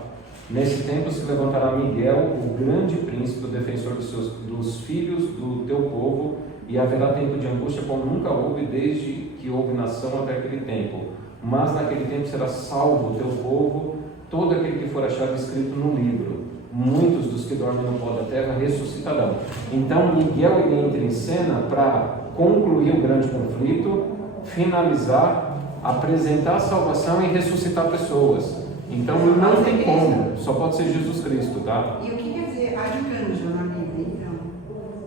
Nesse tempo se levantará Miguel, o grande príncipe, o defensor dos filhos do teu povo, e haverá tempo de angústia como nunca houve desde que houve nação até aquele tempo. Mas naquele tempo será salvo o teu povo, todo aquele que for achado escrito no livro. Muitos dos que dormem no pó da terra ressuscitarão. Então Miguel ele entra em cena para concluir o grande conflito, finalizar, apresentar a salvação e ressuscitar pessoas. Então não tem como, só pode ser Jesus Cristo, tá? E o que quer dizer arcanjo na Bíblia, então?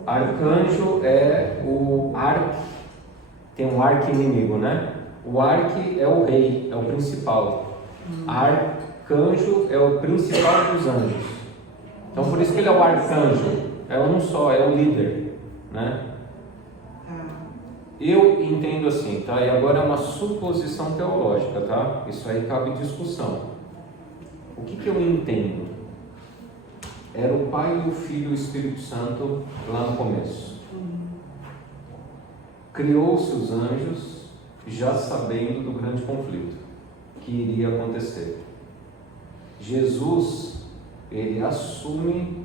Arcanjo é o tem um arqui-inimigo, né? O arqui é o rei, é o principal. Arcanjo é o principal dos anjos. Então por isso que ele é o arcanjo, é um só, é o líder, né? Eu entendo assim, tá? E agora é uma suposição teológica, tá? Isso aí cabe discussão. O que eu entendo? Era o Pai, o Filho e o Espírito Santo lá no começo. Criou-se os anjos já sabendo do grande conflito que iria acontecer. Jesus, ele assume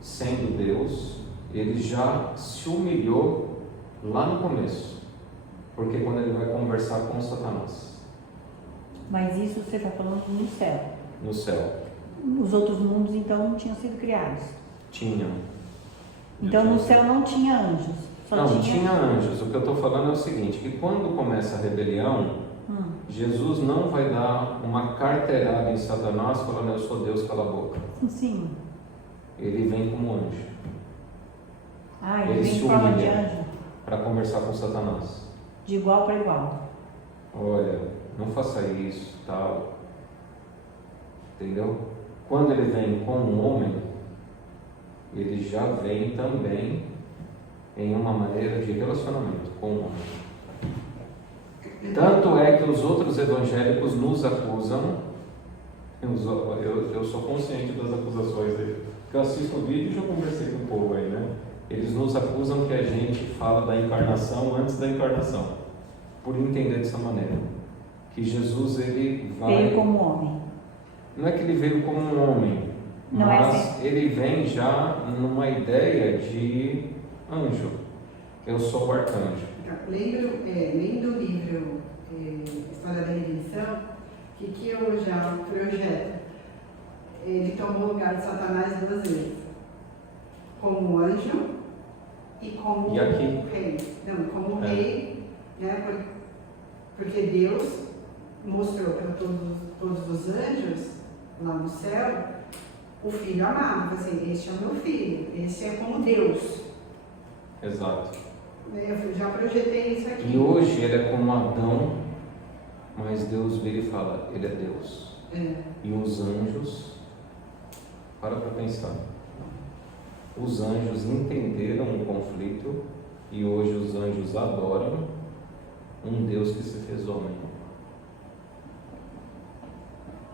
sendo Deus, ele já se humilhou lá no começo, porque quando ele vai conversar com Satanás. Mas isso você está falando no céu. No céu. Os outros mundos então não tinham sido criados. Tinham. Então no céu não tinha anjos. Só Não, tinha anjos. O que eu estou falando é o seguinte, que quando começa a rebelião, Jesus não vai dar uma carteirada em Satanás falando, eu sou Deus, cala a boca. Sim. Ele vem como anjo. Ele vem em forma de anjo. Para conversar com Satanás. De igual para igual. Olha, não faça isso, tal. Entendeu? Quando ele vem como um homem, ele já vem também em uma maneira de relacionamento com o homem. Tanto é que os outros evangélicos nos acusam, eu sou consciente das acusações dele, porque eu assisto o vídeo e já conversei com o povo aí, né? Eles nos acusam que a gente fala da encarnação antes da encarnação, por entender dessa maneira, que Jesus ele vai... Veio como homem. Não é que ele veio como um homem, não mas assim. Ele vem já numa ideia de anjo. Eu sou o arcanjo. Lendo o livro História da Redenção, o que eu já projeto? Ele tomou o lugar de Satanás 2 vezes. Como anjo e como rei. Não, como rei, né? Porque Deus mostrou para todos os anjos lá no céu o filho amado. Assim, este é o meu filho, esse é como Deus. Exato. Eu já projetei isso aqui. E hoje ele é como Adão, mas Deus vira e fala, ele é Deus. E os anjos, para pensar, os anjos entenderam o conflito e hoje os anjos adoram um Deus que se fez homem.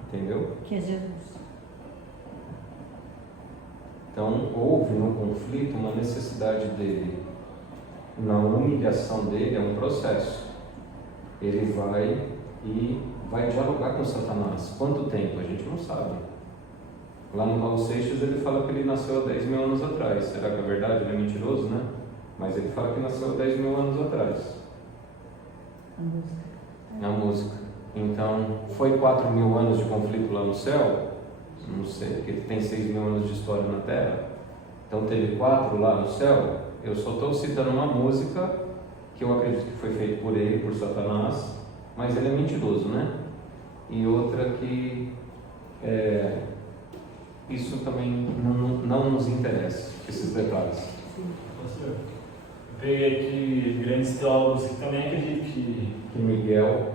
Entendeu? Que é Jesus. Então houve no conflito uma necessidade dele. Na humilhação dele é um processo. Ele vai e vai dialogar com Satanás. Quanto tempo? A gente não sabe. Lá no Raul Seixas ele fala que ele nasceu há 10 mil anos atrás. Será que é verdade? Ele é mentiroso, né? Mas ele fala que nasceu 10 mil anos atrás. A música. Então, foi 4 mil anos de conflito lá no céu? Não sei, porque ele tem 6 mil anos de história na Terra. Então, teve 4 lá no céu? Eu só estou citando uma música que eu acredito que foi feita por ele, por Satanás, mas ele é mentiroso, né? E outra que isso também não nos interessa, esses detalhes. Pastor, eu peguei aqui grandes teólogos que também acreditam que Miguel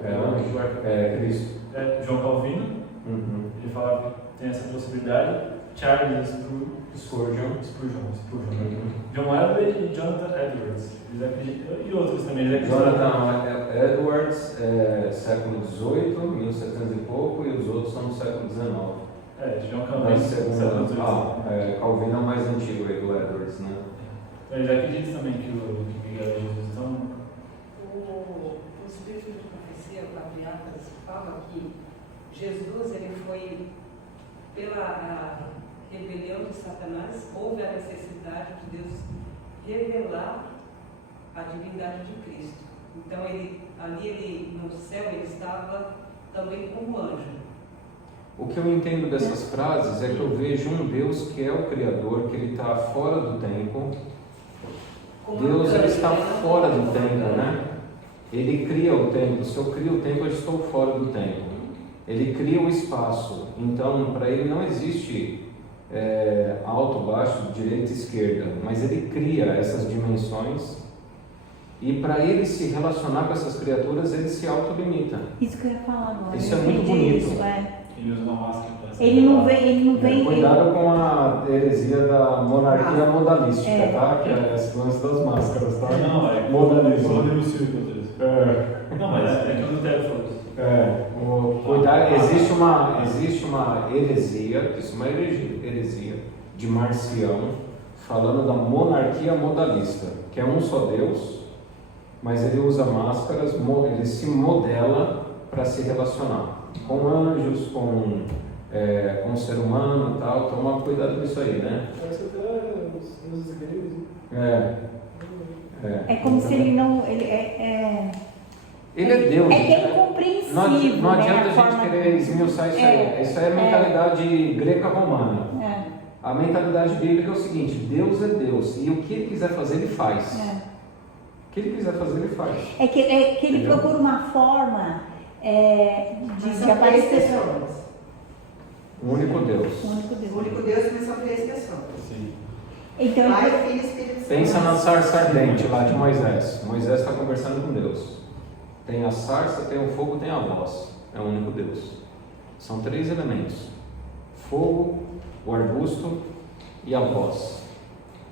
é Cristo. João Calvino, Uhum. ele fala que tem essa possibilidade. Charles Spurgeon. Uhum. John Wesley e Jonathan Edwards. Eles acreditam, e outros também. Eles acreditam. Jonathan Edwards, século XVIII, 1700 e pouco, e os outros são do século XIX. João Calvino, século XVIII. Calvino é o mais antigo aí do Edwards, né? Eles acreditam também que Miguel é Jesus. Então, O Espírito de Profecia, o Patriarcas, fala que Jesus ele foi, pela rebelião de Satanás, houve a necessidade de Deus revelar a divindade de Cristo. Então, ali no céu, ele estava também como anjo. O que eu entendo dessas frases é que eu vejo um Deus que é o Criador, que ele está fora do tempo. Deus ele está fora do tempo, né? Ele cria o tempo. Se eu crio o tempo, eu estou fora do tempo. Ele cria o espaço. Então, para ele não existe alto, baixo, direita e esquerda. Mas ele cria essas dimensões. E para ele se relacionar com essas criaturas, ele se autolimita. Isso que eu ia falar agora. Isso é eu muito entendi bonito. Isso, ele usa uma máscara para Ele não vem. Cuidado com a heresia da monarquia modalística, É. tá? Que é esse lance das máscaras, tá? Não, é modalismo. modalismo. Não, mas é que eu não quero falar isso. Cuidado, existe uma heresia, isso é uma heresia de Marcião, falando da monarquia modalista, que é um só Deus, mas ele usa máscaras, ele se modela para se relacionar com anjos, com o ser humano e tal. Toma cuidado com isso aí, né? Parece até os gregos. É como se ele não. Ele é Deus. É que é né? incompreensível. Não adianta né, a gente forma- querer esmiuçar isso aí. Isso aí é mentalidade greca-romana. É, A mentalidade bíblica é o seguinte: Deus é Deus e o que ele quiser fazer, ele faz. é. O que ele quiser fazer, ele faz. É que ele Entendeu? procura uma forma Mas de são três aparecer. pessoas. O único Deus. O único Deus. O único Deus, mas são três pessoas. Sim. Então, Pai, Filho e Espírito Santo. Pensa na sarça ardente lá de Moisés. Moisés está conversando com Deus. Tem a sarça, tem o fogo, tem a voz. É o único Deus. São 3 elementos: fogo, o arbusto e a voz.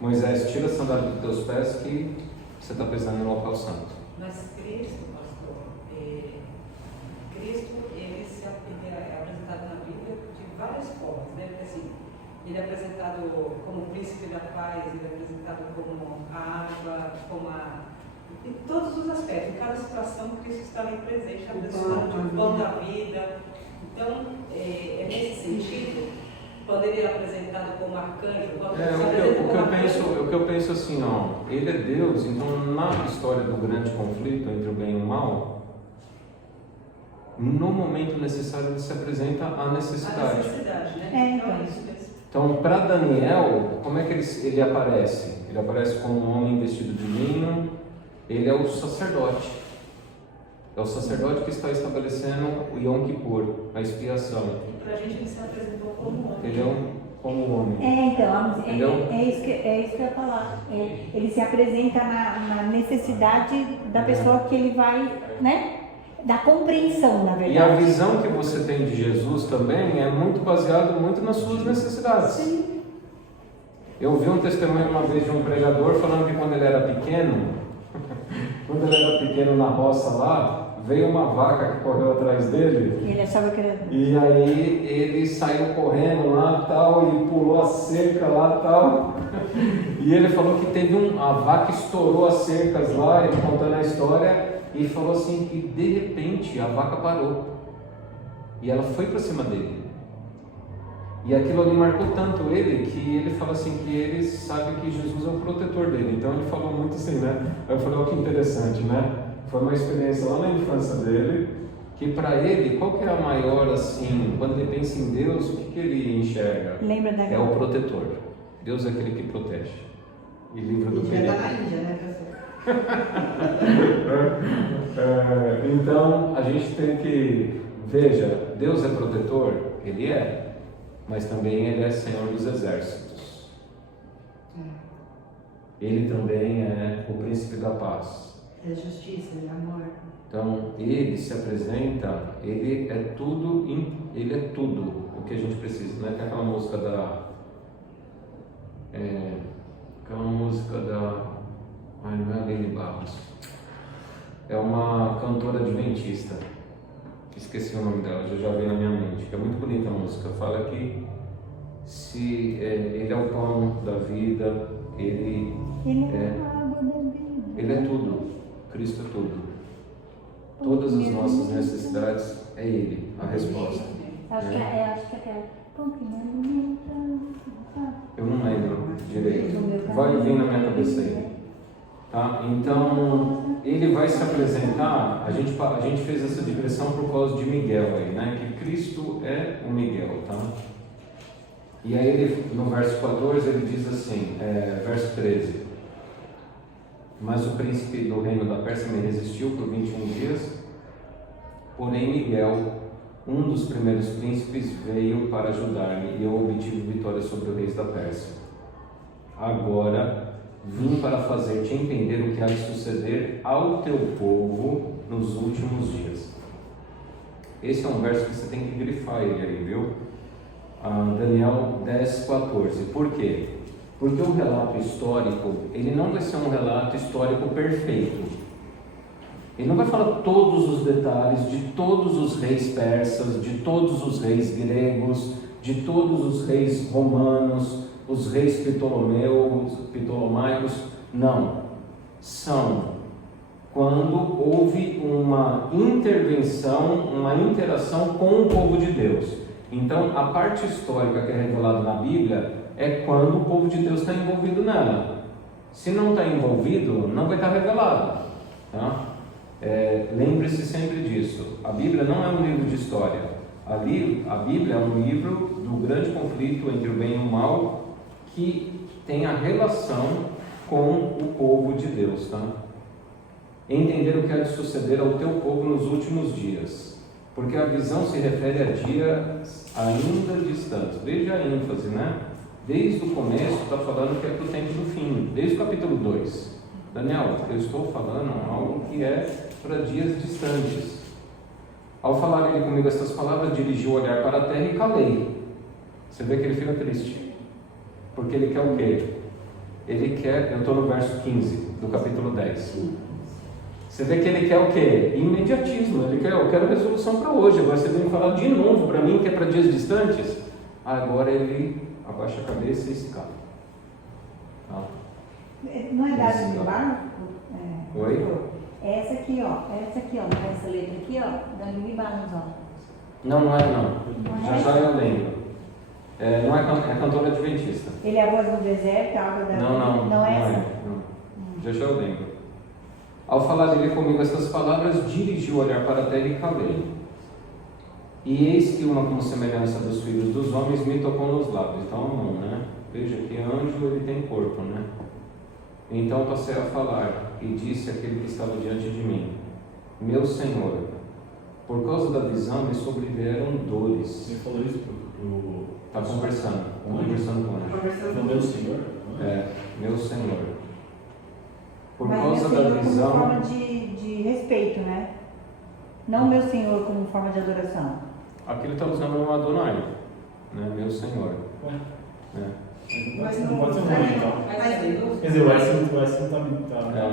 Moisés, tira a sandália dos teus pés que você está pisando no local santo. Mas Cristo, pastor, Cristo, ele é apresentado na Bíblia de várias formas, né? Porque assim, ele é apresentado como príncipe da paz, ele é apresentado como a água, em todos os aspectos, em cada situação Cristo está ali presente, apresentado de pão da vida. Então, nesse sentido, quando ele é apresentado como arcanjo, quando ele se apresenta como arcanjo, O que eu penso assim, ó, ele é Deus, então na história do grande conflito entre o bem e o mal, no momento necessário ele se apresenta à a necessidade. necessidade, né? Então, então. é isso mesmo. Então, para Daniel, como é que ele aparece? Ele aparece como um homem vestido de linho, ele é o sacerdote. É o sacerdote que está estabelecendo o Yom Kippur, a expiação. E para a gente ele se apresentou como homem. Ele é como homem. Então, Entendeu? é isso que eu ia falar. Ele se apresenta na necessidade da pessoa que ele vai, né? Da compreensão, na verdade. E a visão que você tem de Jesus também é muito baseada muito nas suas necessidades. Sim. Eu vi um testemunho uma vez de um pregador falando que quando ele era pequeno, na roça lá, veio uma vaca que correu atrás dele. Ele achava que era. E aí ele saiu correndo lá tal e pulou a cerca lá tal. E ele falou que a vaca estourou as cercas lá, ele contando a história, e falou assim que de repente a vaca parou. E ela foi para cima dele. E aquilo ali marcou tanto ele que ele fala assim que ele sabe que Jesus é o protetor dele. Então ele falou muito assim, né? Eu falei, olha que interessante, né? Foi uma experiência lá na infância dele, que para ele, qual que é a maior assim, quando ele pensa em Deus, o que ele enxerga? Lembra da É o protetor. Deus é aquele que protege e livra do E já perigo. está na Índia, né, professor? Então a gente tem que, veja, Deus é protetor? Ele é, mas também Ele é Senhor dos exércitos. Ele também é o príncipe da paz. É justiça, é amor. Então Ele se apresenta, Ele é tudo o que a gente precisa, né? Tem aquela música não é Aline Barros, é uma cantora adventista, esqueci o nome dela, já veio na minha mente, que é muito bonita a música. Fala que Ele é o pão da vida, Ele é a água da vida. Ele é tudo, Cristo é tudo. Todas as nossas necessidades é Ele, a resposta. Acho que é aquela. Pão que me alimenta. Eu não lembro direito, vai vir na minha cabeça aí. Tá? Então, ele vai se apresentar, a gente fez essa digressão por causa de Miguel aí, né? Que Cristo é o Miguel, tá? E aí ele, no verso 14, ele diz assim, verso 13: mas o príncipe do reino da Pérsia me resistiu por 21 dias, porém Miguel, um dos primeiros príncipes, veio para ajudar-me e eu obtive vitória sobre o rei da Pérsia. Agora vim para fazer-te entender o que há de suceder ao teu povo nos últimos dias. Esse é um verso que você tem que grifar ele aí, viu? Daniel 10:14. Por quê? Porque o relato histórico, ele não vai ser um relato histórico perfeito. Ele não vai falar todos os detalhes de todos os reis persas, de todos os reis gregos, de todos os reis romanos, os reis ptolomaicos. Não. São quando houve uma intervenção, uma interação com o povo de Deus. Então, a parte histórica que é revelada na Bíblia é quando o povo de Deus está envolvido nela. Se não está envolvido, não vai estar revelado. Tá? Lembre-se sempre disso. A Bíblia não é um livro de história. A Bíblia é um livro do grande conflito entre o bem e o mal, que tem a relação com o povo de Deus. Tá? Entender o que há de suceder ao teu povo nos últimos dias. Porque a visão se refere a dias ainda distantes. Veja a ênfase, né? Desde o começo está falando que é para o tempo do fim. Desde o capítulo 2. Daniel, eu estou falando algo que é para dias distantes. Ao falar ele comigo estas palavras, dirigi o olhar para a terra e calei. Você vê que ele fica triste. Porque ele quer o quê? Ele quer, eu estou no verso 15 do capítulo 10. Você vê que ele quer o quê? Imediatismo. Ele quer, eu quero resolução para hoje. Agora você vem falar de novo para mim que é para dias distantes. Agora ele abaixa a cabeça e se cala. Tá? Não é dado no barco? Oi? É essa aqui, ó. Essa letra aqui, ó. Da Libanos, ó. Não é não. Já eu lembro. Não é cantora adventista. Ele é a voz do deserto, a água da vida. Não é essa? Não. Já eu lembro. Ao falar ele comigo estas palavras, dirigi o olhar para a terra e calei. E eis que uma como semelhança dos filhos dos homens me tocou nos lábios. Então, não, né? Veja que anjo ele tem corpo, né? Então passei a falar e disse àquele que estava diante de mim: meu Senhor, por causa da visão me sobrevieram dores. Você falou isso pro... Está conversando com o anjo. No meu Senhor? Meu Senhor. Por Mas causa meu da Senhor visão. como forma de respeito, né? Não meu Senhor como forma de adoração. Aqui ele está usando um Adonai, né? Meu Senhor. Ué. Mas Não não pode ser um nome, então. Quer dizer, o S não tá...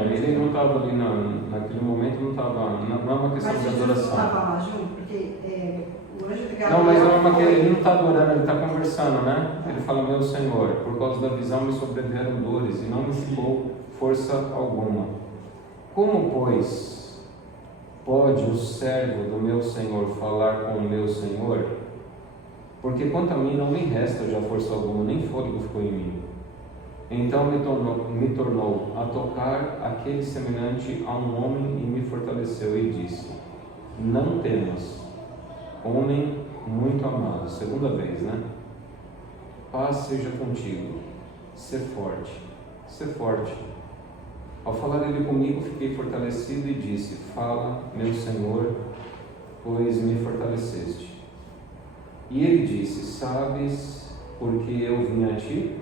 Ele não estava ali naquele momento, não estava. Não é uma questão Mas de Jesus não adoração. estava lá junto, porque o anjo de Gabriel... Não, mas não é uma questão, ele não está adorando, ele está conversando, né? Ele fala: meu Senhor, por causa da visão me sobrevieram dores e não me ficou força alguma. Como, pois, pode o servo do meu Senhor falar com o meu Senhor? porque quanto a mim não me resta já força alguma, nem fôlego ficou em mim. Então me tornou a tocar aquele semelhante a um homem e me fortaleceu e disse: não temas, homem muito amado. Segunda vez, né? Paz seja contigo, sê forte, sê forte. Ao falar ele comigo, fiquei fortalecido e disse: fala, meu Senhor, pois me fortaleceste. E ele disse: sabes por que eu vim a ti?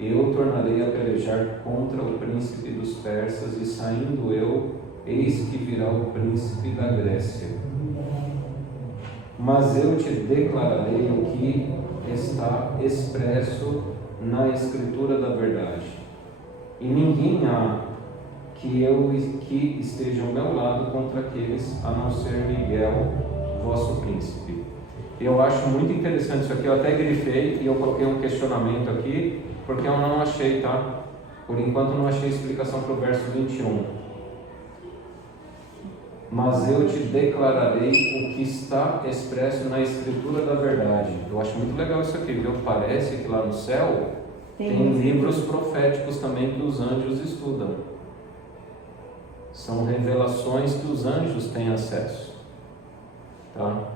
Eu tornarei a pelejar contra o príncipe dos persas, e saindo eu, eis que virá o príncipe da Grécia. Mas eu te declararei o que está expresso na Escritura da verdade. E ninguém há que esteja ao meu lado contra aqueles, a não ser Miguel, vosso príncipe. Eu acho muito interessante isso aqui, eu até grifei e eu coloquei um questionamento aqui, porque eu não achei, tá? Por enquanto não achei explicação para o verso 21. Mas eu te declararei o que está expresso na Escritura da verdade. Eu acho muito legal isso aqui, viu? Parece que lá no céu tem livros proféticos também que os anjos estudam. São revelações que os anjos têm acesso, tá?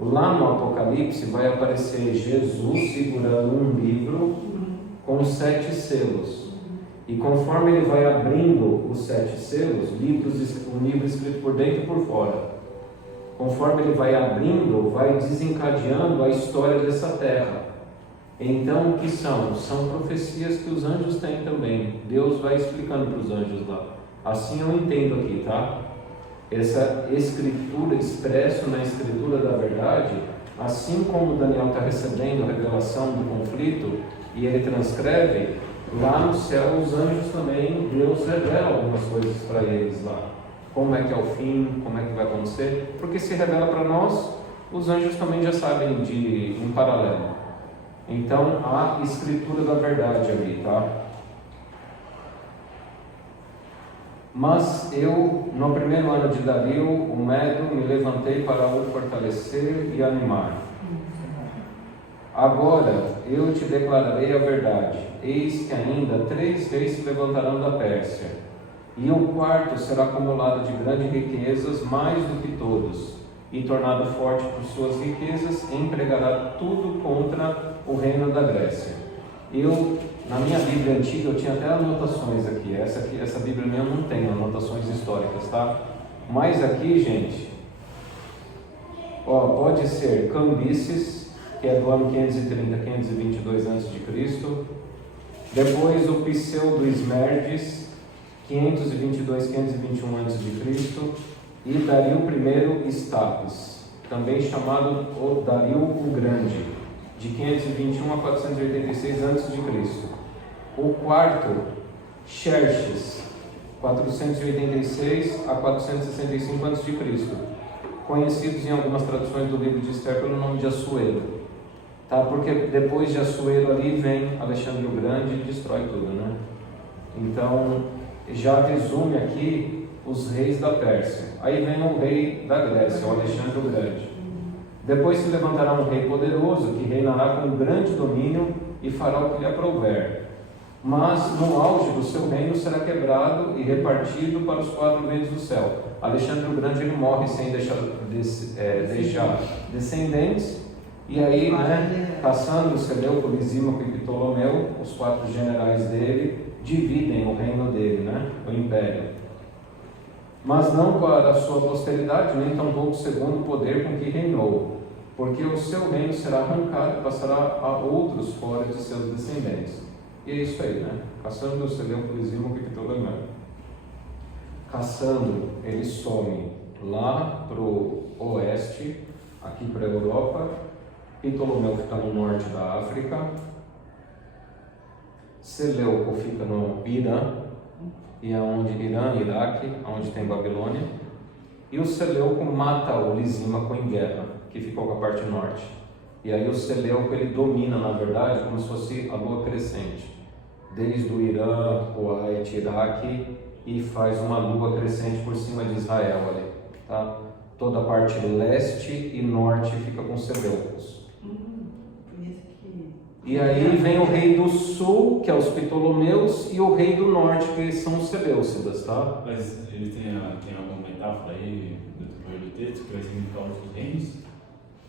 Lá no Apocalipse vai aparecer Jesus segurando um livro com 7 selos. E conforme ele vai abrindo os 7 selos, um livro escrito por dentro e por fora, conforme ele vai abrindo, vai desencadeando a história dessa terra. Então, o que são? São profecias que os anjos têm também. Deus vai explicando para os anjos lá. Assim eu entendo aqui, tá? Essa escritura, expresso na Escritura da verdade, assim como Daniel está recebendo a revelação do conflito e ele transcreve, lá no céu os anjos também, Deus revela algumas coisas para eles lá. Como é que é o fim, como é que vai acontecer, porque se revela para nós, os anjos também já sabem de um paralelo. Então, a Escritura da verdade ali, tá? Mas eu, no primeiro ano de Dario, o Medo, me levantei para o fortalecer e animar. Agora eu te declararei a verdade. Eis que ainda 3 reis se levantarão da Pérsia, e o quarto será acumulado de grandes riquezas, mais do que todos, e tornado forte por suas riquezas, empregará tudo contra o reino da Grécia. Na minha Bíblia antiga, eu tinha até anotações aqui. Essa Bíblia minha não tem anotações históricas, tá? Mas aqui, gente, pode ser Cambises, que é do ano 530, 522 a.C. Depois o Pseudo Esmerdes, 522, 521 a.C. E Dario I Estapes, também chamado o Dario o Grande, de 521 a 486 a.C. O quarto, Xerxes, 486 a 465 a.C., conhecidos em algumas traduções do livro de Esther pelo nome de Assuero, tá? Porque depois de Assuero ali vem Alexandre o Grande e destrói tudo, né? Então, já resume aqui os reis da Pérsia. Aí vem o rei da Grécia, o Alexandre o Grande. Depois se levantará um rei poderoso que reinará com grande domínio e fará o que lhe aprouver. Mas no auge do seu reino será quebrado e repartido para os 4 ventos do céu. Alexandre o Grande ele morre sem deixar descendentes. E aí, Cassandro, Seleuco, Lisímaco e Ptolomeu, os 4 generais dele, dividem o reino dele, o império. Mas não para a sua posteridade, nem tampouco segundo o poder com que reinou, porque o seu reino será arrancado e passará a outros fora de seus descendentes. E é isso aí, Cassandro, Seleuco, Lisímaco e Ptolomeu. Cassandro, ele some lá para o oeste, aqui para a Europa. Ptolomeu fica no norte da África. Seleuco fica no Irã, e Irã, Iraque, onde tem Babilônia. E o Seleuco mata o Lisímaco em guerra, que ficou com a parte norte. E aí o Seleuco ele domina, na verdade, como se fosse a lua crescente, desde o Irã, Kuwait, Iraque, e faz uma lua crescente por cima de Israel ali, tá? Toda a parte leste e norte fica com Seleucos. E aí vem o rei do sul, que é os Ptolomeus, e o rei do norte, que são os Seleucidas, tá? Mas ele tem alguma metáfora aí do decorrer do texto que vai significar outros reinos?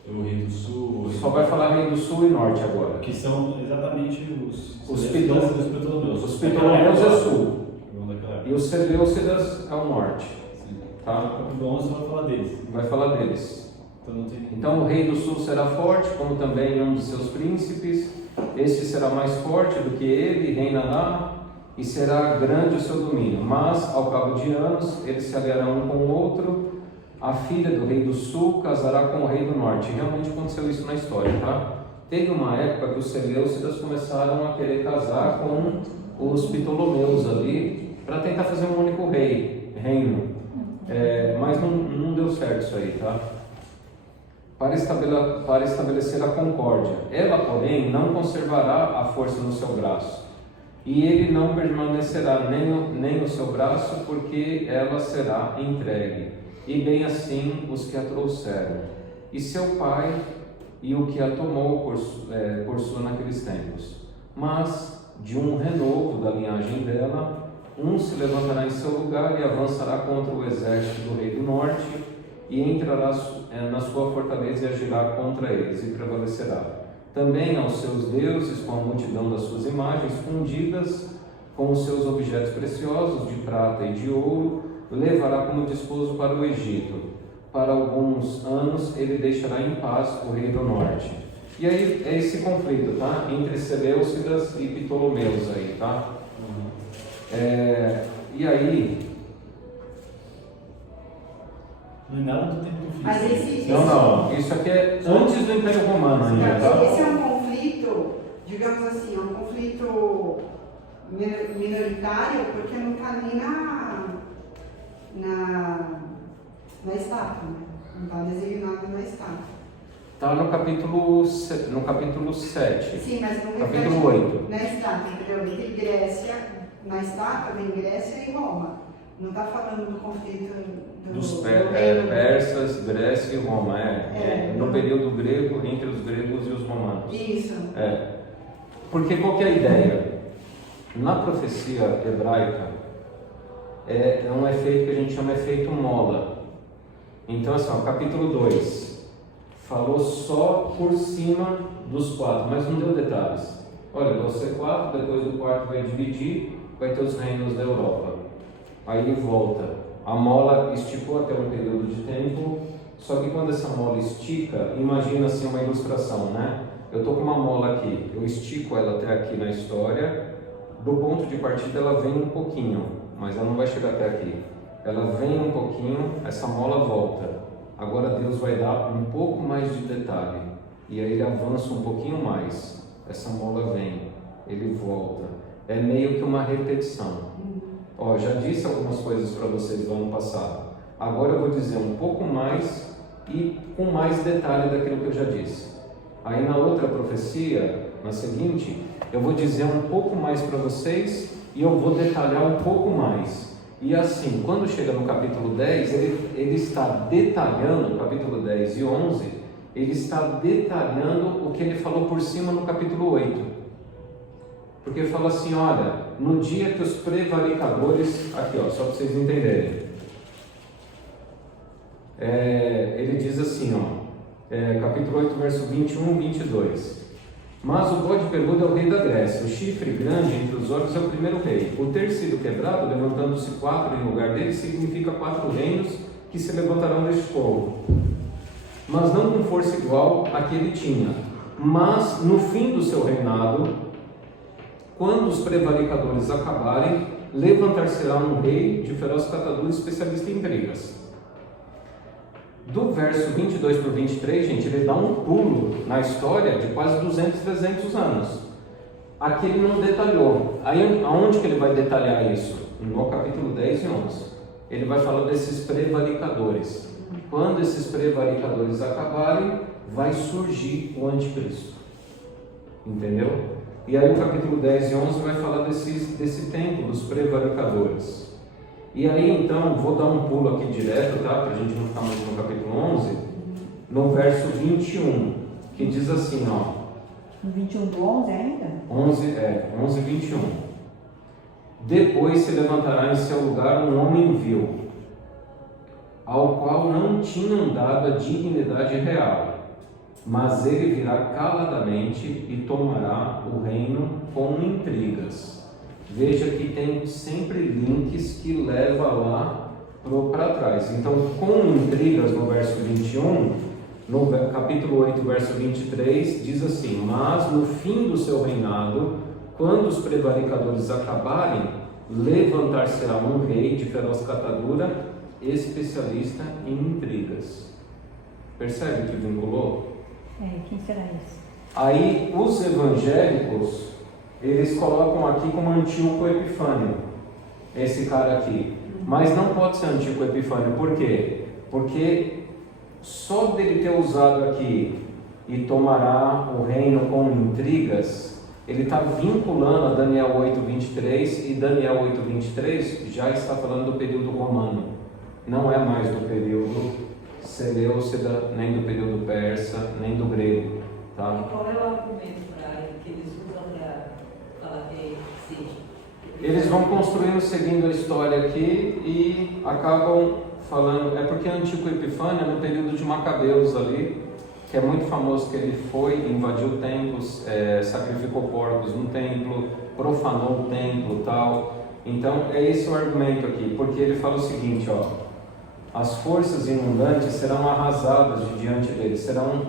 O rei do sul... o rei Só vai falar rei do sul e norte agora. que são exatamente os Ptolomeus. Os Os Ptolomeus é sul, Daquela e os Seleucidas é o norte, Sim. tá? Capítulo 11 vai falar deles. Vai falar deles. Então não tem... Então o rei do sul será forte, como também um de seus príncipes. Este será mais forte do que ele, reinará, e será grande o seu domínio. Mas, ao cabo de anos, eles se aliarão um com o outro. A filha do rei do sul casará com o rei do norte. Realmente aconteceu isso na história, tá? Teve uma época que os Seleucidas começaram a querer casar com os Ptolomeus ali, para tentar fazer um único reino. Mas não deu certo isso aí, tá? Para estabelecer a concórdia. Ela, porém, não conservará a força no seu braço, e ele não permanecerá nem o seu braço, porque ela será entregue, e bem assim os que a trouxeram, e seu pai, e o que a tomou por sua naqueles tempos. Mas, de um renovo da linhagem dela, um se levantará em seu lugar e avançará contra o exército do rei do norte, e entrará na sua fortaleza e agirá contra eles, e prevalecerá. Também aos seus deuses, com a multidão das suas imagens fundidas, com os seus objetos preciosos, de prata e de ouro, levará como desposo para o Egito. Para alguns anos ele deixará em paz o rei do norte. E aí é esse conflito, tá? Entre Seleucidas e Ptolomeus aí, tá? E aí... Não é nada do tempo do Mas filho. Não, isso aqui é antes do Império Romano ainda, tá? Esse é um conflito, digamos assim, um conflito minoritário, porque não está nem na estátua, né? Não está designado na estátua. Está no capítulo 7. Sim, mas não Capítulo 8. na estátua, entendeu? Entre Grécia, na estátua vem Grécia e Roma. Não está falando do conflito Dos do reino. persas, Grécia e Roma, no período grego, entre os gregos e os romanos. Isso. Porque qual que é a ideia? Na profecia hebraica, é um efeito que a gente chama efeito mola. Então, assim, o capítulo 2 falou só por cima dos 4, mas não deu detalhes. Olha, vai ser 4, depois do quarto vai dividir, vai ter os reinos da Europa. Aí ele volta. A mola esticou até um período de tempo, só que quando essa mola estica, imagina assim uma ilustração, né? Eu estou com uma mola aqui, eu estico ela até aqui na história, do ponto de partida ela vem um pouquinho, mas ela não vai chegar até aqui. Ela vem um pouquinho, essa mola volta. Agora Deus vai dar um pouco mais de detalhe, e aí ele avança um pouquinho mais. Essa mola vem, ele volta. É meio que uma repetição. Já disse algumas coisas para vocês no ano passado. Agora eu vou dizer um pouco mais e com mais detalhe daquilo que eu já disse. Aí na outra profecia, na seguinte, eu vou dizer um pouco mais para vocês e eu vou detalhar um pouco mais. E assim, quando chega no capítulo 10, ele está detalhando, capítulo 10 e 11, ele está detalhando o que ele falou por cima no capítulo 8. Porque ele fala assim, olha, no dia que os prevaricadores, aqui só para vocês entenderem, ele diz assim, capítulo 8, verso 21 e 22. Mas o bode peludo é o rei da Grécia, o chifre grande entre os olhos é o primeiro rei. O ter sido quebrado, levantando-se 4 em lugar dele, significa 4 reinos que se levantarão deste povo. Mas não com força igual a que ele tinha. Mas no fim do seu reinado, quando os prevaricadores acabarem, levantar-se-á um rei de feroz catadura, especialista em brigas. Do verso 22 para o 23, gente, ele dá um pulo na história de quase 200, 300 anos. Aqui ele não detalhou. Aí, aonde que ele vai detalhar isso? No capítulo 10 e 11. Ele vai falar desses prevaricadores. Quando esses prevaricadores acabarem, vai surgir o anticristo. Entendeu? E aí o capítulo 10 e 11 vai falar desse tempo, dos prevaricadores. E aí então, vou dar um pulo aqui direto, tá? Para a gente não ficar muito no capítulo 11, no verso 21, que diz assim, No 21 do 11 ainda? 11, 21. Depois se levantará em seu lugar um homem vil, ao qual não tinham dado a dignidade real, mas ele virá caladamente e tomará o reino com intrigas. Veja que tem sempre links que levam lá para trás. Então, com intrigas no verso 21, no capítulo 8, verso 23, diz assim: mas no fim do seu reinado, quando os prevaricadores acabarem, levantar-se-á um rei de feroz catadura, especialista em intrigas. Percebe que vinculou? Quem será esse? Aí os evangélicos, eles colocam aqui como Antíoco Epifânio, esse cara aqui. Mas não pode ser Antíoco Epifânio, por quê? Porque só dele ter usado aqui e tomará o reino com intrigas, ele está vinculando a Daniel 8:23, e Daniel 8:23 já está falando do período romano, não é mais do período Seleucida, nem do período persa, nem do grego, tá? E qual é o argumento que eles usam para falar que seja? Eles vão construindo, seguindo a história aqui, e acabam falando, é porque Antíoco Epifânio é no período de Macabeus ali, que é muito famoso, que ele foi, invadiu templos, sacrificou porcos no templo, profanou o templo e tal. Então é esse o argumento aqui, porque ele fala o seguinte, ó: as forças inundantes serão arrasadas de diante dele, serão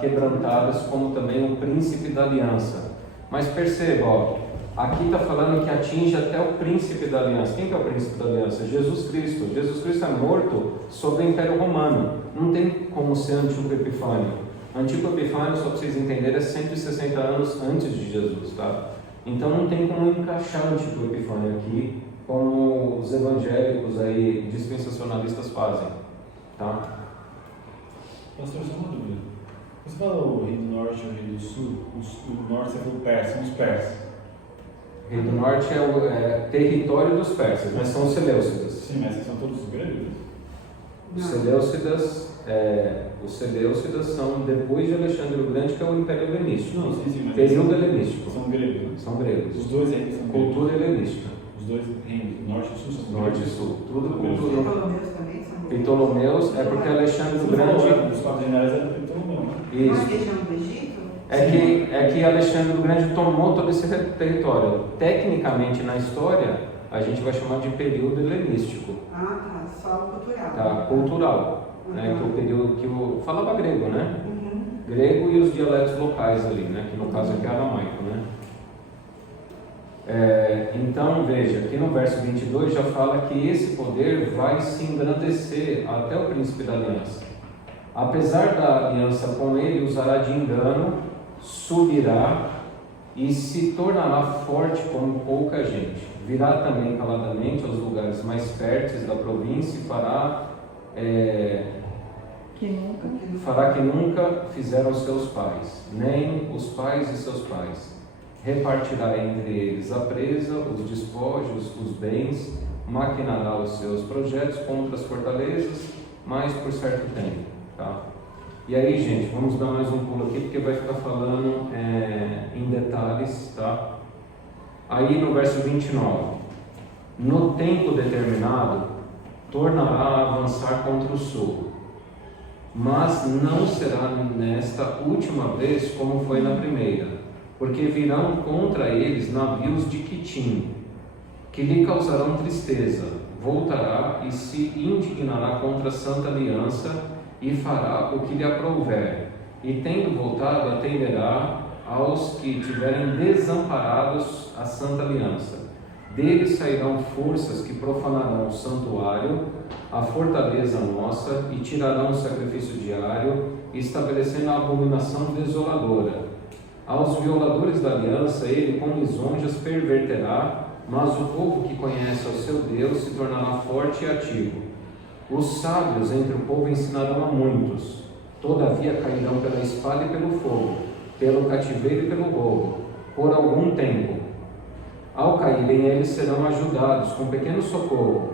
quebrantadas, como também o príncipe da aliança. Mas perceba, ó, aqui está falando que atinge até o príncipe da aliança. Quem que é o príncipe da aliança? Jesus Cristo. Jesus Cristo é morto sob o Império Romano. Não tem como ser Antíoco Epifânio. Antíoco Epifânio, só para vocês entenderem, é 160 anos antes de Jesus, tá? Então não tem como encaixar Antíoco Epifânio aqui, como os evangélicos aí, dispensacionalistas fazem, tá? Pastor, só uma dúvida. Você fala o rei do norte e o rei do sul? O norte você falou persa, são os persas. O rei do norte é o território dos persas, mas são os seleucidas. Sim, mas são todos os gregos? Os seleucidas são depois de Alexandre o Grande, que é o Império Helenístico. Não, sim, mas período helenístico. São gregos, né? São gregos. Os dois reinos são Cultura gregos. helenística. Os dois reinos, norte e sul, são Norte e gregos. sul. Tudo Os cultura. Ptolomeus também são Ptolomeus é porque Alexandre o Grande. Os quatro generais eram Ptolomeu, né? Uma Isso. região do Egito? É que Alexandre o Grande tomou todo esse território. Tecnicamente, na história, a gente vai chamar de período helenístico. Ah, tá. Só cultural. Tá? Cultural. Né? Que é o período que falava grego, né? Uhum. Grego e os dialetos locais ali, né? Que no caso aqui é aramaico, né? Então, veja, aqui no verso 22 já fala que esse poder vai se engrandecer até o príncipe da aliança. Apesar da aliança com ele, usará de engano, subirá e se tornará forte como pouca gente. Virá também caladamente aos lugares mais férteis da província e fará que nunca fizeram seus pais, nem os pais de seus pais. Repartirá entre eles a presa, os despojos, os bens, maquinará os seus projetos contra as fortalezas, mas por certo tempo. Tá? E aí, gente, vamos dar mais um pulo aqui, porque vai ficar falando em detalhes. Tá? Aí no verso 29, no tempo determinado, tornará a avançar contra o sul, mas não será nesta última vez como foi na primeira, porque virão contra eles navios de Quitim, que lhe causarão tristeza. Voltará e se indignará contra a Santa Aliança e fará o que lhe aprouver, e tendo voltado atenderá aos que tiverem desamparados a Santa Aliança. Deles sairão forças que profanarão o santuário, a fortaleza nossa, e tirarão o sacrifício diário, estabelecendo a abominação desoladora. Aos violadores da aliança ele com lisonjas perverterá, mas o povo que conhece ao seu Deus se tornará forte e ativo. Os sábios entre o povo ensinarão a muitos, todavia cairão pela espada e pelo fogo, pelo cativeiro e pelo roubo, por algum tempo. Ao caírem eles serão ajudados com pequeno socorro,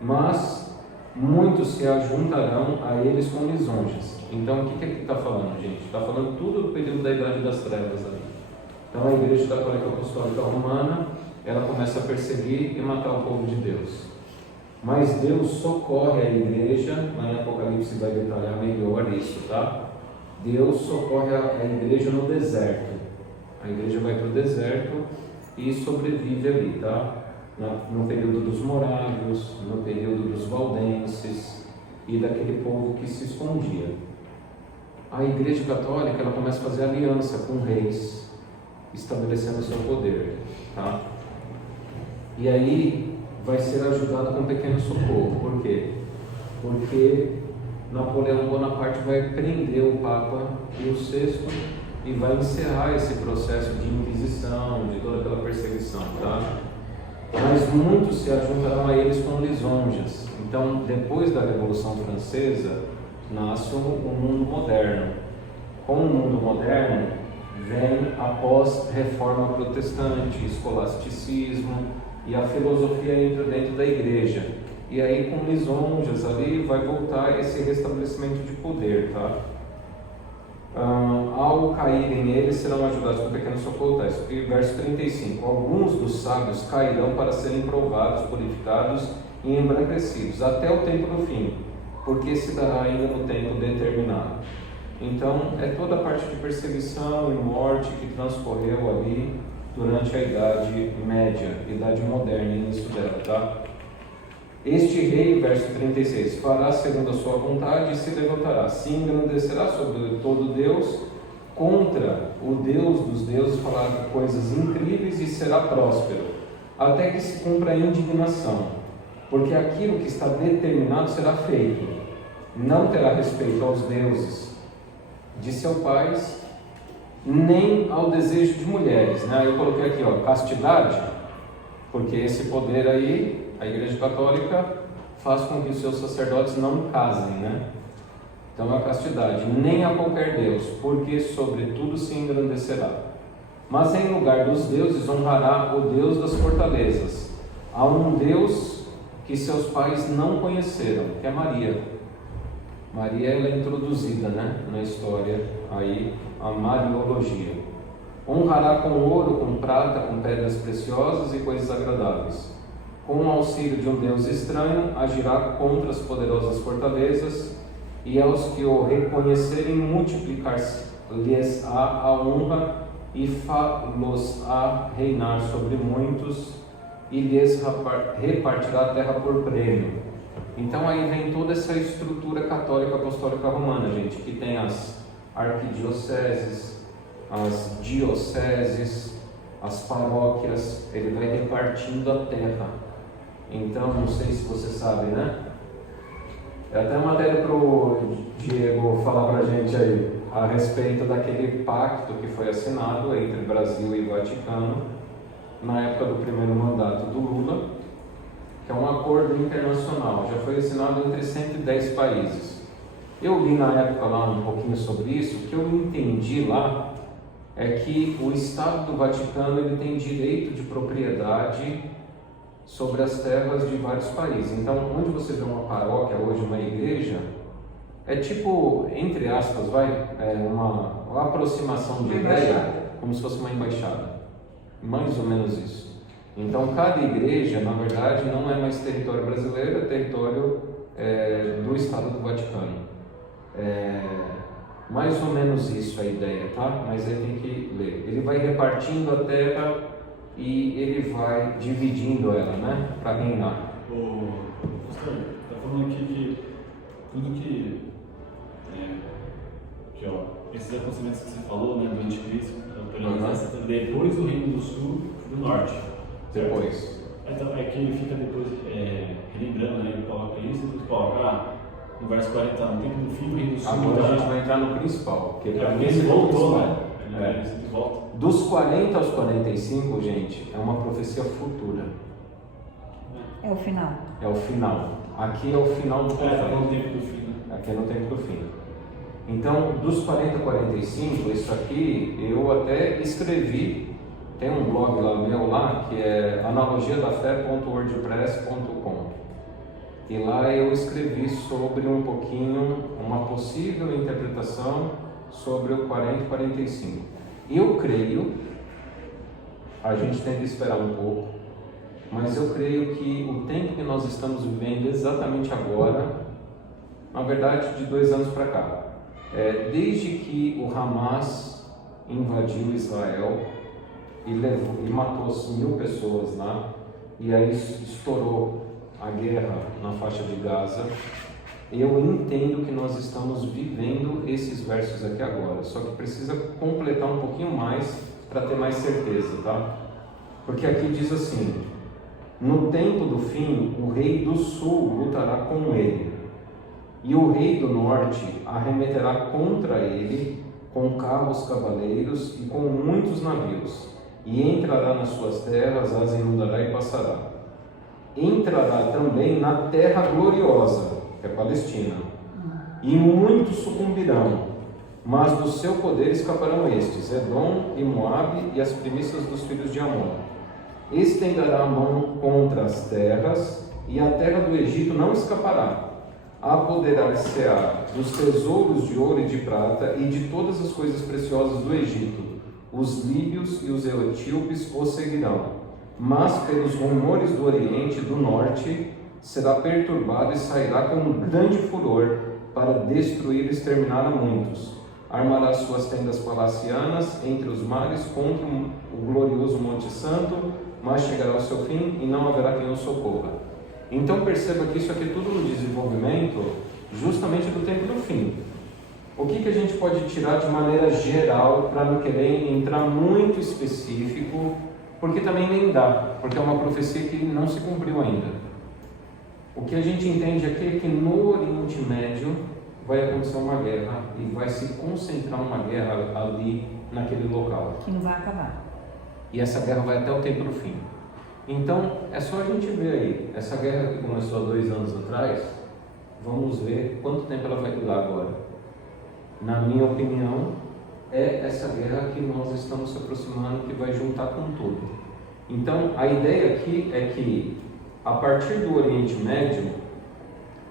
mas muitos se ajuntarão a eles com lisonjas. Então, o que aqui está falando, gente? Está falando tudo do período da Idade das Trevas ali. Então, a Igreja Católica Apostólica Romana, ela começa a perseguir e matar o povo de Deus. Mas Deus socorre a Igreja, lá em Apocalipse vai detalhar melhor isso, tá? Deus socorre a Igreja no deserto. A Igreja vai para o deserto e sobrevive ali, tá? No período dos morávios, no período dos valdenses e daquele povo que se escondia. A Igreja Católica, ela começa a fazer aliança com reis, estabelecendo o seu poder, tá? E aí vai ser ajudado com um pequeno socorro. Por quê? Porque Napoleão Bonaparte vai prender o Papa Pio VI e vai encerrar esse processo de inquisição, de toda aquela perseguição, tá? Mas muitos se ajuntarão a eles com lisonjas. Então, depois da Revolução Francesa, nasce o mundo moderno. Com o mundo moderno, vem a pós-reforma protestante, escolasticismo, e a filosofia entra dentro da igreja. E aí, com lisonjas ali, vai voltar esse restabelecimento de poder, tá? Ao caírem eles, serão ajudados com pequeno socorro. Tá? Verso 35. Alguns dos sábios cairão para serem provados, purificados e embranquecidos, até o tempo do fim, porque se dará ainda no tempo determinado. Então, é toda a parte de perseguição e morte que transcorreu ali durante a Idade Média, Idade Moderna, início dela, tá? Este rei, verso 36, fará segundo a sua vontade e se levantará, se engrandecerá sobre todo Deus, contra o Deus dos deuses falará coisas incríveis e será próspero, até que se cumpra a indignação, porque aquilo que está determinado será feito, não terá respeito aos deuses de seus pais, nem ao desejo de mulheres, né? Eu coloquei aqui, ó, castidade, porque esse poder aí, a Igreja Católica faz com que os seus sacerdotes não casem, né? Então a castidade, nem a qualquer Deus, porque sobre tudo se engrandecerá. Mas em lugar dos deuses honrará o Deus das fortalezas, a um Deus que seus pais não conheceram, que é Maria. Maria, ela é introduzida, né, na história, aí, a Mariologia. Honrará com ouro, com prata, com pedras preciosas e coisas agradáveis. Com o auxílio de um Deus estranho, agirá contra as poderosas fortalezas, e aos que o reconhecerem, multiplicar-lhes-á a honra e fá-los-á reinar sobre muitos, e lhes repartirá a terra por prêmio. Então aí vem toda essa estrutura católica apostólica romana, gente, que tem as arquidioceses, as dioceses, as paróquias, ele vai repartindo a terra. Então, não sei se você sabe, né? É até uma matéria para o Diego falar para a gente aí, a respeito daquele pacto que foi assinado entre Brasil e Vaticano, na época do primeiro mandato do Lula, que é um acordo internacional, já foi assinado entre 110 países. Eu li na época lá um pouquinho sobre isso, o que eu entendi lá é que o Estado do Vaticano ele tem direito de propriedade sobre as terras de vários países. Então, onde você vê uma paróquia hoje, uma igreja, é tipo, entre aspas, uma aproximação de ideia, como se fosse uma embaixada. Mais ou menos isso. Então, cada igreja, na verdade, não é mais território brasileiro, é território do Estado do Vaticano. Mais ou menos isso a ideia, tá? Mas aí tem que ler. Ele vai repartindo a terra e ele vai dividindo ela, né? Para reinar. Pastor, está falando aqui que tudo que esses acontecimentos que você falou, né, do anticristo, depois do Reino do Sul e do Norte. Depois. Então, é que ele fica depois relembrando, né? Ele coloca isso e depois coloca no verso 40, no tempo do fim, o Reino do Sul. Agora a gente vai entrar no principal, porque para mim ele voltou, né? Ele volta. Dos 40 aos 45, gente, é uma profecia futura. É o final. É o final. Aqui é o final do profeta. É no tempo do fim. Né? Aqui é no tempo do fim. Então, dos 40 a 45, isso aqui eu até escrevi. Tem um blog lá meu lá que é analogiadafé.wordpress.com. E lá eu escrevi sobre um pouquinho, uma possível interpretação sobre o 40 e 45. Eu creio, a gente tem que esperar um pouco, mas eu creio que o tempo que nós estamos vivendo exatamente agora, na verdade de 2 anos para cá, desde que o Hamas invadiu Israel e matou 1.000 pessoas lá, e aí estourou a guerra na faixa de Gaza, eu entendo que nós estamos vivendo esses versos aqui agora, só que precisa completar um pouquinho mais para ter mais certeza, tá? Porque aqui diz assim: no tempo do fim, o rei do sul lutará com ele, e o rei do norte arremeterá contra ele com carros cavaleiros e com muitos navios, e entrará nas suas terras, as inundará e passará. Entrará também na terra gloriosa, que é Palestina, e muitos sucumbirão, mas do seu poder escaparão estes, Edom e Moabe e as primícias dos filhos de Amon. Estenderá a mão contra as terras, e a terra do Egito não escapará. Apoderar-se-á dos tesouros de ouro e de prata e de todas as coisas preciosas do Egito. Os líbios e os etíopes o seguirão. Mas pelos rumores do Oriente e do Norte será perturbado e sairá com grande furor para destruir e exterminar a muitos. Armará suas tendas palacianas entre os mares contra o glorioso Monte Santo, mas chegará ao seu fim e não haverá quem o socorra. Então perceba que isso aqui é tudo no desenvolvimento justamente do tempo do fim. O que a gente pode tirar de maneira geral para não querer entrar muito específico, porque também nem dá, porque é uma profecia que não se cumpriu ainda. O que a gente entende aqui é que no Oriente Médio vai acontecer uma guerra e vai se concentrar uma guerra ali naquele local. Que não vai acabar. E essa guerra vai até o tempo do fim. Então, é só a gente ver aí, essa guerra que começou há 2 anos atrás, vamos ver quanto tempo ela vai durar agora. Na minha opinião, é essa guerra que nós estamos se aproximando, que vai juntar com tudo. Então, a ideia aqui é que, a partir do Oriente Médio,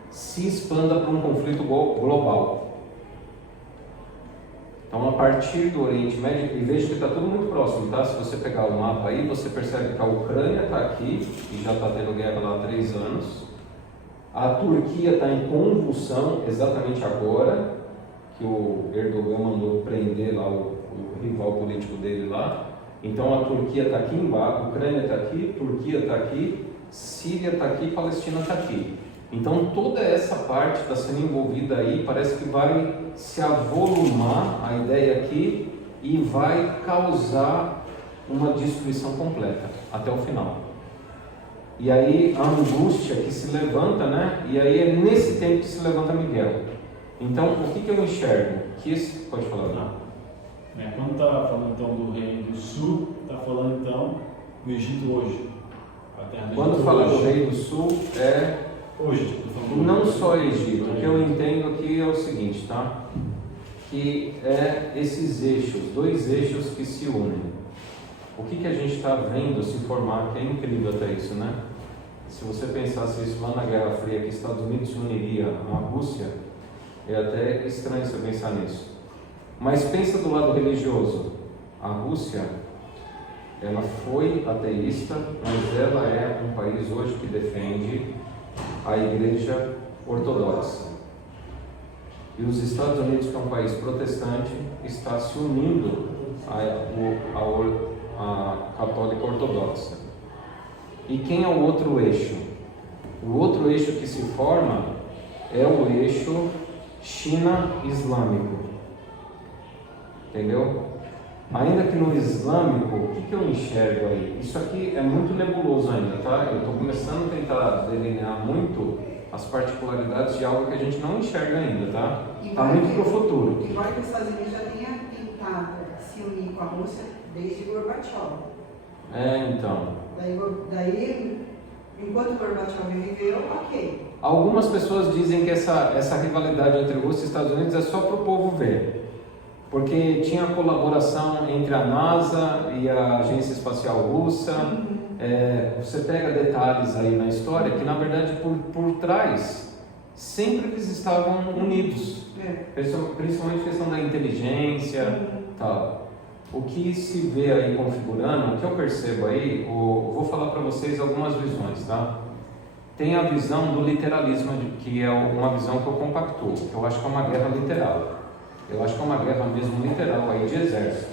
se expanda para um conflito global. Então, a partir do Oriente Médio, e veja que está tudo muito próximo, tá? Se você pegar o mapa aí, você percebe que a Ucrânia está aqui, e já está tendo guerra lá há 3 anos. A Turquia está em convulsão exatamente agora, que o Erdogan mandou prender lá o rival político dele lá. Então, a Turquia está aqui embaixo, a Ucrânia está aqui, Turquia está aqui, Síria está aqui, Palestina está aqui. Então, toda essa parte está sendo envolvida aí, parece que vai se avolumar a ideia aqui e vai causar uma destruição completa até o final. E aí a angústia que se levanta, né? E aí é nesse tempo que se levanta Miguel. Então, o que eu enxergo? Pode falar, não? Quando está falando então do Reino do Sul, está falando então do Egito hoje. A terra do Quando Egito fala hoje. do Reino do Sul, Hoje, não só Egito. O que eu entendo aqui é o seguinte, tá? Que é esses eixos, 2 eixos que se unem. O que a gente está vendo se formar, que é incrível até isso, né? Se você pensasse isso lá na Guerra Fria, que Estados Unidos se uniria à Rússia, é até estranho você pensar nisso. Mas pensa do lado religioso. A Rússia, ela foi ateísta, mas ela é um país hoje que defende a Igreja Ortodoxa. E os Estados Unidos, que é um país protestante, está se unindo à Católica Ortodoxa. E quem é o outro eixo? O outro eixo que se forma é o eixo China-Islâmico. Entendeu? Ainda que no islâmico, o que eu enxergo aí? Isso aqui é muito nebuloso ainda, tá? Eu estou começando a tentar delinear muito as particularidades de algo que a gente não enxerga ainda, tá? Está muito para o futuro. Igual que os Estados Unidos já tenha tentado se unir com a Rússia desde Gorbachev. Então. Daí, enquanto Gorbachev viveu, ok. Algumas pessoas dizem que essa rivalidade entre Rússia e Estados Unidos é só para o povo ver. Porque tinha colaboração entre a NASA e a Agência Espacial Russa, você pega detalhes aí na história que na verdade por trás sempre eles estavam unidos, principalmente a questão da inteligência, tal. O que se vê aí configurando, o que eu percebo aí, vou falar para vocês algumas visões, tá? Tem a visão do literalismo, que é uma visão que eu compactuo, que eu acho que é uma guerra literal. Eu acho que é uma guerra mesmo literal aí de exército.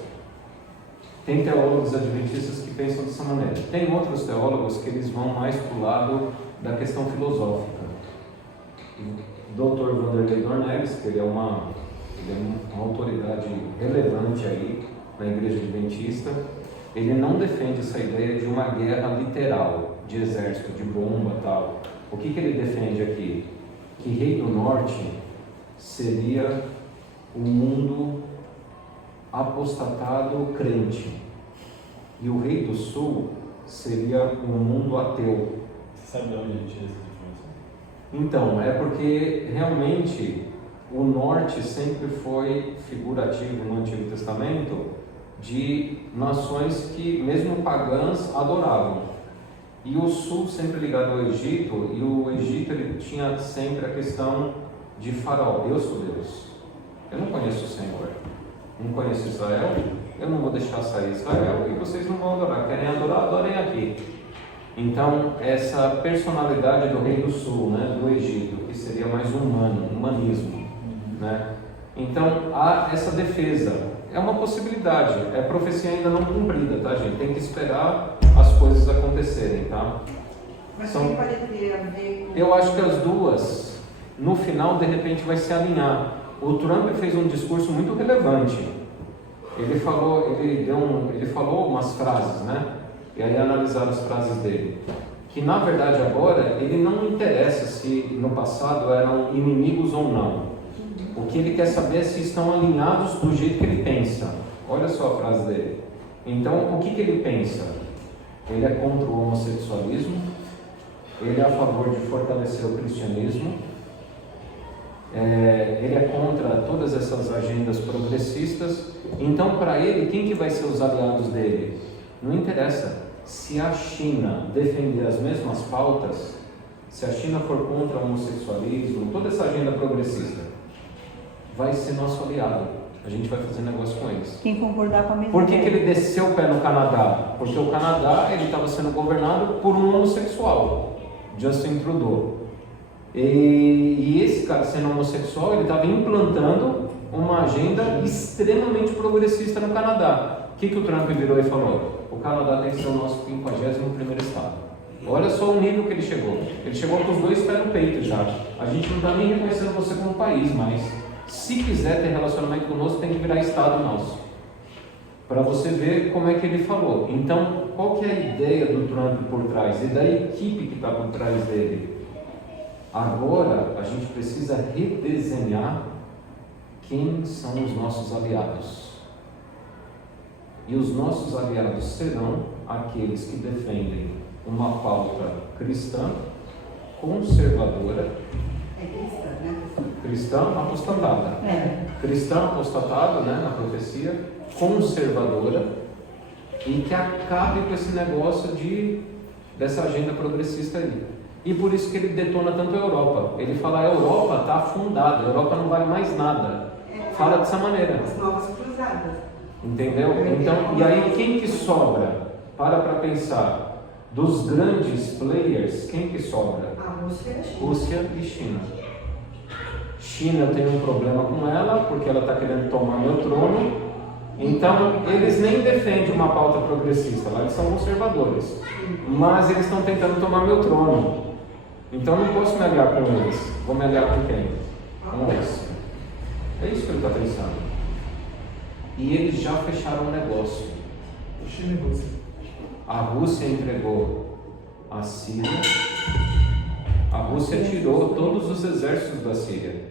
Tem teólogos adventistas que pensam dessa maneira. Tem outros teólogos que eles vão mais para o lado da questão filosófica. O Dr. Vanderlei Dornelles, que ele é uma autoridade relevante aí na Igreja Adventista, ele não defende essa ideia de uma guerra literal, de exército, de bomba e tal. O que ele defende aqui? Que Rei do Norte seria o mundo apostatado crente, e o Rei do Sul seria o mundo ateu. Você sabe de onde ele tira essa informação? Então, é porque realmente o norte sempre foi figurativo no Antigo Testamento de nações que mesmo pagãs adoravam, e o sul sempre ligado ao Egito, e o Egito ele tinha sempre a questão de Faraó: eu sou Deus, eu não conheço o Senhor, não conheço Israel, eu não vou deixar sair Israel e vocês não vão adorar, querem adorar, adorem aqui. Então essa personalidade do Rei do Sul, né, do Egito, que seria mais humanismo, né? Então há essa defesa. É uma possibilidade, é profecia ainda não cumprida, tá, gente? Tem que esperar as coisas acontecerem, tá? Mas quem pode ter a ver com... Eu acho que as duas, no final, de repente, vai se alinhar. O Trump fez um discurso muito relevante. Ele falou umas frases, né? E aí analisaram as frases dele. Que, na verdade, agora, ele não interessa se no passado eram inimigos ou não. O que ele quer saber é se estão alinhados do jeito que ele pensa. Olha só a frase dele. Então, o que ele pensa? Ele é contra o homossexualismo, ele é a favor de fortalecer o cristianismo, ele é contra todas essas agendas progressistas. Então, para ele, quem que vai ser os aliados dele? Não interessa. Se a China defender as mesmas pautas, se a China for contra o homossexualismo, toda essa agenda progressista, vai ser nosso aliado. A gente vai fazer negócio com eles. Quem concordar com a mesma Por que ele desceu o pé no Canadá? Porque o Canadá estava sendo governado por um homossexual, Justin Trudeau. E esse cara, sendo homossexual, ele estava implantando uma agenda extremamente progressista no Canadá. O que o Trump virou e falou? O Canadá tem que ser o nosso 51º estado. Olha só o nível que ele chegou. Ele chegou com os dois pés no peito já. A gente não está nem reconhecendo você como país mais. Se quiser ter relacionamento conosco, tem que virar estado nosso. Para você ver como é que ele falou. Então, qual que é a ideia do Trump por trás e da equipe que está por trás dele? Agora, a gente precisa redesenhar quem são os nossos aliados. E os nossos aliados serão aqueles que defendem uma pauta cristã, conservadora, cristã, né? Cristã apostatada. Cristã apostatada, né, na profecia, conservadora, e que acabe com esse negócio dessa agenda progressista aí. E por isso que ele detona tanto a Europa. Ele fala: a Europa está afundada, a Europa não vale mais nada. Fala dessa maneira. As novas cruzadas. Entendeu? Então, e aí quem que sobra? Para pensar. Dos grandes players, quem que sobra? A Rússia e a China. Rússia e China. China, eu tenho um problema com ela, porque ela está querendo tomar meu trono. Então, eles nem defendem uma pauta progressista, lá eles são conservadores. Mas eles estão tentando tomar meu trono. Então, eu não posso me aliar com eles. Vou me aliar com quem? Com eles. É isso que ele está pensando. E eles já fecharam o negócio. China e Rússia. A Rússia entregou a Síria. A Rússia tirou todos os exércitos da Síria.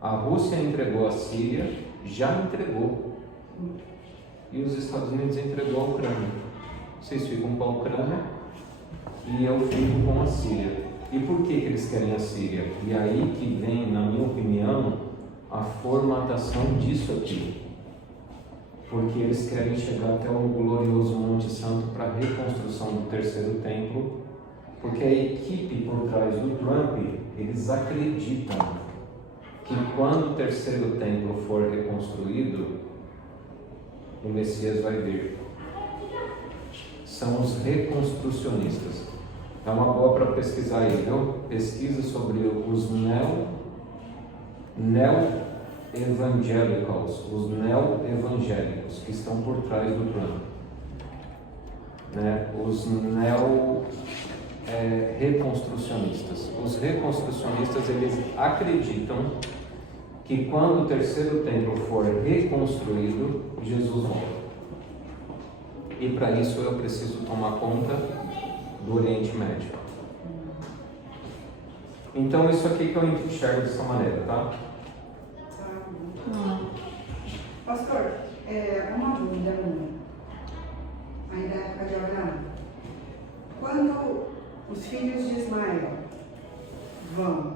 A Rússia entregou a Síria, já entregou. E os Estados Unidos entregou a Ucrânia. Vocês ficam com a Ucrânia e eu fico com a Síria. E por que eles querem a Síria? E aí que vem, na minha opinião, a formatação disso aqui. porque eles querem chegar até o glorioso Monte Santo para a reconstrução do terceiro templo, porque a equipe por trás do Trump, eles acreditam que quando o terceiro templo for reconstruído, o Messias vai vir. São os reconstrucionistas. É uma boa para pesquisar aí, viu? Pesquisa sobre os neo-evangélicos, os neo-evangélicos que estão por trás do Trump, né? Os reconstrucionistas. Os reconstrucionistas, eles acreditam que quando o terceiro templo for reconstruído, Jesus volta. E para isso eu preciso tomar conta do Oriente Médio. Então isso aqui que eu enxergo dessa maneira, tá? Pastor, uma dúvida minha, ainda na época de Abraão. Quando os filhos de Ismael vão,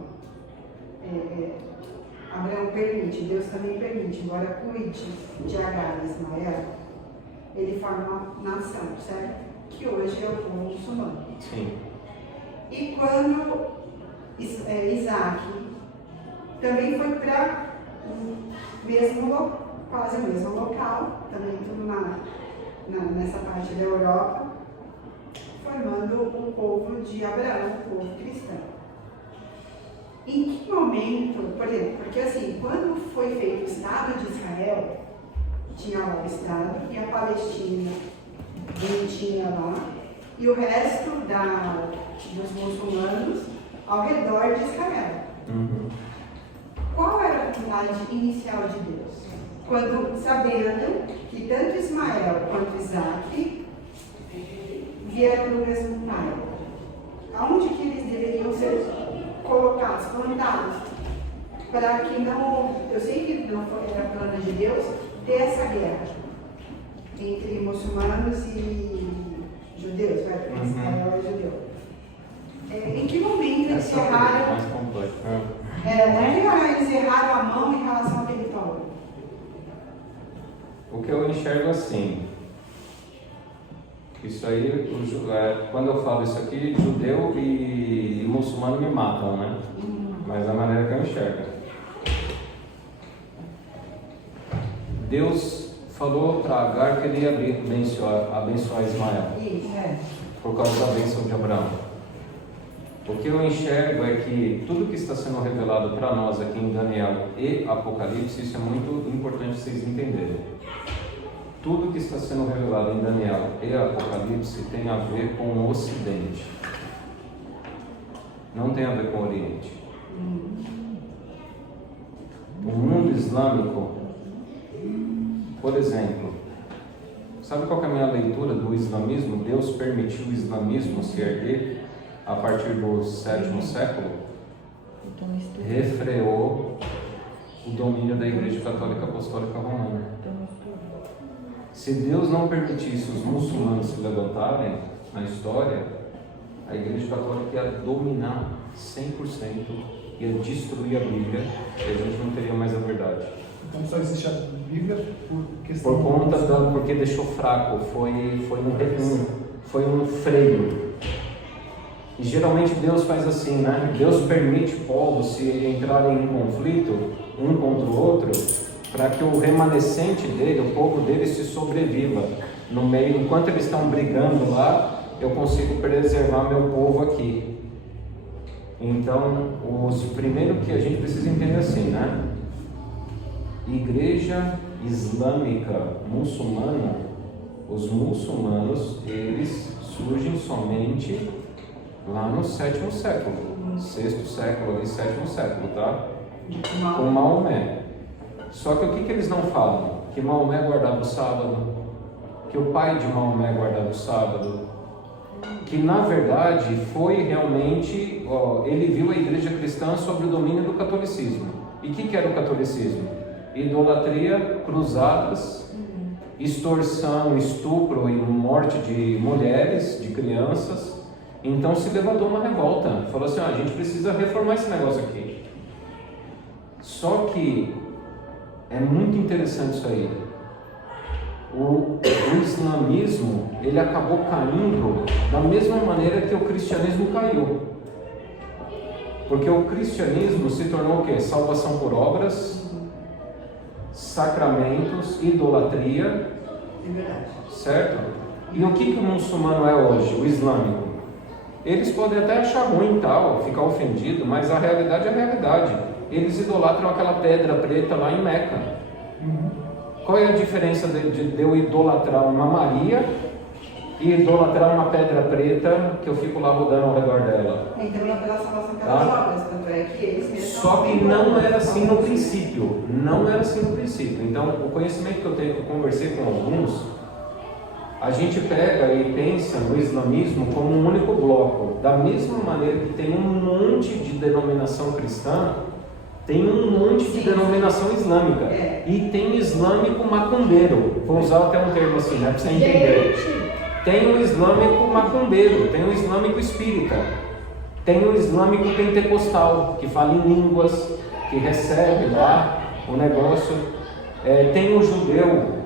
Abraão permite, Deus também permite, embora cuide de Agar e Ismael, ele forma uma nação, certo? Que hoje é o povo muçulmano. Sim. E quando Isaac também foi para quase o mesmo local, também tudo nessa parte da Europa, formando o povo de Abraão, o povo cristão. Em que momento, por exemplo, porque assim, quando foi feito o Estado de Israel, tinha lá o Estado e a Palestina bonitinha lá, e o resto dos muçulmanos ao redor de Israel. Uhum. Qual era a vontade inicial de Deus? Quando, sabendo que tanto Ismael quanto Isaac vieram do mesmo pai, aonde que eles deveriam ser colocados, plantados, para que não, eu sei que não era plano de Deus ter essa guerra entre muçulmanos e judeus, Israel e judeu. Em que momento eles erraram? Eles erraram a mão em relação ao território? O que eu enxergo assim, isso aí, quando eu falo isso aqui, judeu e muçulmano me matam, né? Mas da maneira que eu enxergo. Deus falou para Agar que ele ia abençoar Ismael. Isso, por causa da bênção de Abraão. O que eu enxergo é que tudo que está sendo revelado para nós aqui em Daniel e Apocalipse, isso é muito importante vocês entenderem. Tudo que está sendo revelado em Daniel e Apocalipse tem a ver com o Ocidente. Não tem a ver com o Oriente. O mundo islâmico, por exemplo, sabe qual que é a minha leitura do islamismo? Deus permitiu o islamismo se erguer a partir do 7º século, refreou o domínio da Igreja Católica Apostólica Romana. Se Deus não permitisse os muçulmanos se levantarem na história, a Igreja Católica ia dominar 100%, ia destruir a Bíblia e a gente não teria mais a verdade. Então só existe a Bíblia por questão... Por conta porque deixou fraco, foi um freio. E geralmente Deus faz assim, né? Deus permite povos se entrarem em conflito um contra o outro, para que o remanescente dele, o povo dele, se sobreviva no meio. Enquanto eles estão brigando lá, eu consigo preservar meu povo aqui. Então, primeiro que a gente precisa entender assim, né? Igreja Islâmica Muçulmana, os muçulmanos, eles surgem somente lá no 7º século, 6º século, ali 7º século, tá? Com Maomé. Só que o que eles não falam? Que Maomé guardava o sábado, que o pai de Maomé guardava o sábado, que na verdade foi realmente, ele viu a igreja cristã sob o domínio do catolicismo. E o que era o catolicismo? Idolatria, cruzadas, extorsão, estupro e morte de mulheres, de crianças. Então se levantou uma revolta, falou assim, a gente precisa reformar esse negócio aqui. Só que é muito interessante isso aí. o islamismo, ele acabou caindo da mesma maneira que o cristianismo caiu. Porque o cristianismo se tornou o quê? Salvação por obras, sacramentos, idolatria, É verdade. certo? E o que o muçulmano é hoje, o islâmico? Eles podem até achar ruim tal, ficar ofendido, mas a realidade é a realidade. Eles idolatram aquela pedra preta lá em Meca. Qual é a diferença de eu idolatrar uma Maria e idolatrar uma pedra preta que eu fico lá rodando ao redor dela? E também pela salvação pelas obras, tanto é que eles mesmos Só que não era assim no princípio. Não era assim no princípio. Então, o conhecimento que eu tenho, que eu conversei com alguns, a gente pega e pensa no islamismo como um único bloco. Da mesma maneira que tem um monte de denominação cristã, tem um monte de denominação islâmica. E tem islâmico macumbeiro. Vou usar até um termo assim, né, para você entender. Tem o islâmico macumbeiro, tem o islâmico espírita, tem o islâmico pentecostal, que fala em línguas, que recebe lá o negócio. Tem o judeu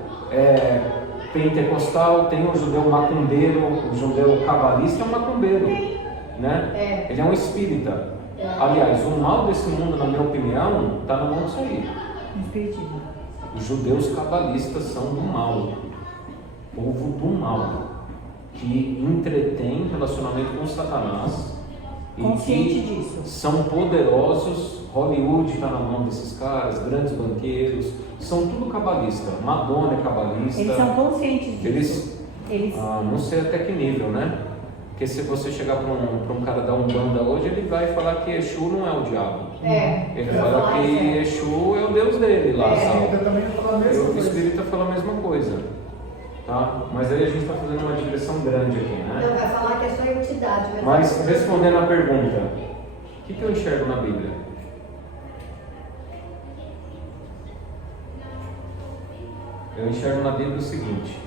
pentecostal, tem o judeu macumbeiro, o judeu cabalista é um macumbeiro, né? Ele é um espírita. Aliás, o mal desse mundo, na minha opinião, está na mão disso aí. Espiritismo. Os judeus cabalistas são do mal, povo do mal, que entretém relacionamento com Satanás e Consciente que disso. são poderosos. Hollywood está na mão desses caras, grandes banqueiros, são tudo cabalista. Madonna é cabalista. Eles são conscientes disso. Não sei até que nível, né? Porque se você chegar para um cara da Umbanda hoje, ele vai falar que Exu não é o diabo. Ele fala que Exu é o Deus dele lá. O espírita também fala a mesma O coisa. espírita fala a mesma coisa. Tá? Mas aí a gente está fazendo uma digressão grande aqui, né? Então vai falar que é só entidade. Mas respondendo a pergunta, o que eu enxergo na Bíblia? Eu enxergo na Bíblia o seguinte: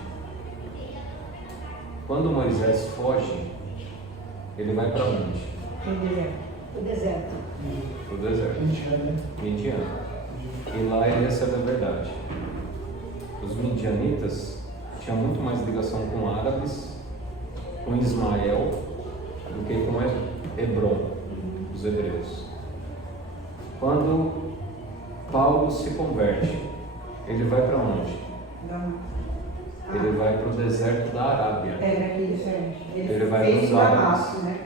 quando Moisés foge, ele vai para onde? O deserto. Para o deserto. 20 anos, né? 20 anos. E lá ele recebe a verdade. Os midianitas tinham muito mais ligação com árabes, com Ismael, do que com Hebron, os hebreus. Quando Paulo se converte, ele vai para onde? Ele vai para o deserto da Arábia. Aqui, diferente. Ele vai fez nos árabes. Damasco, né?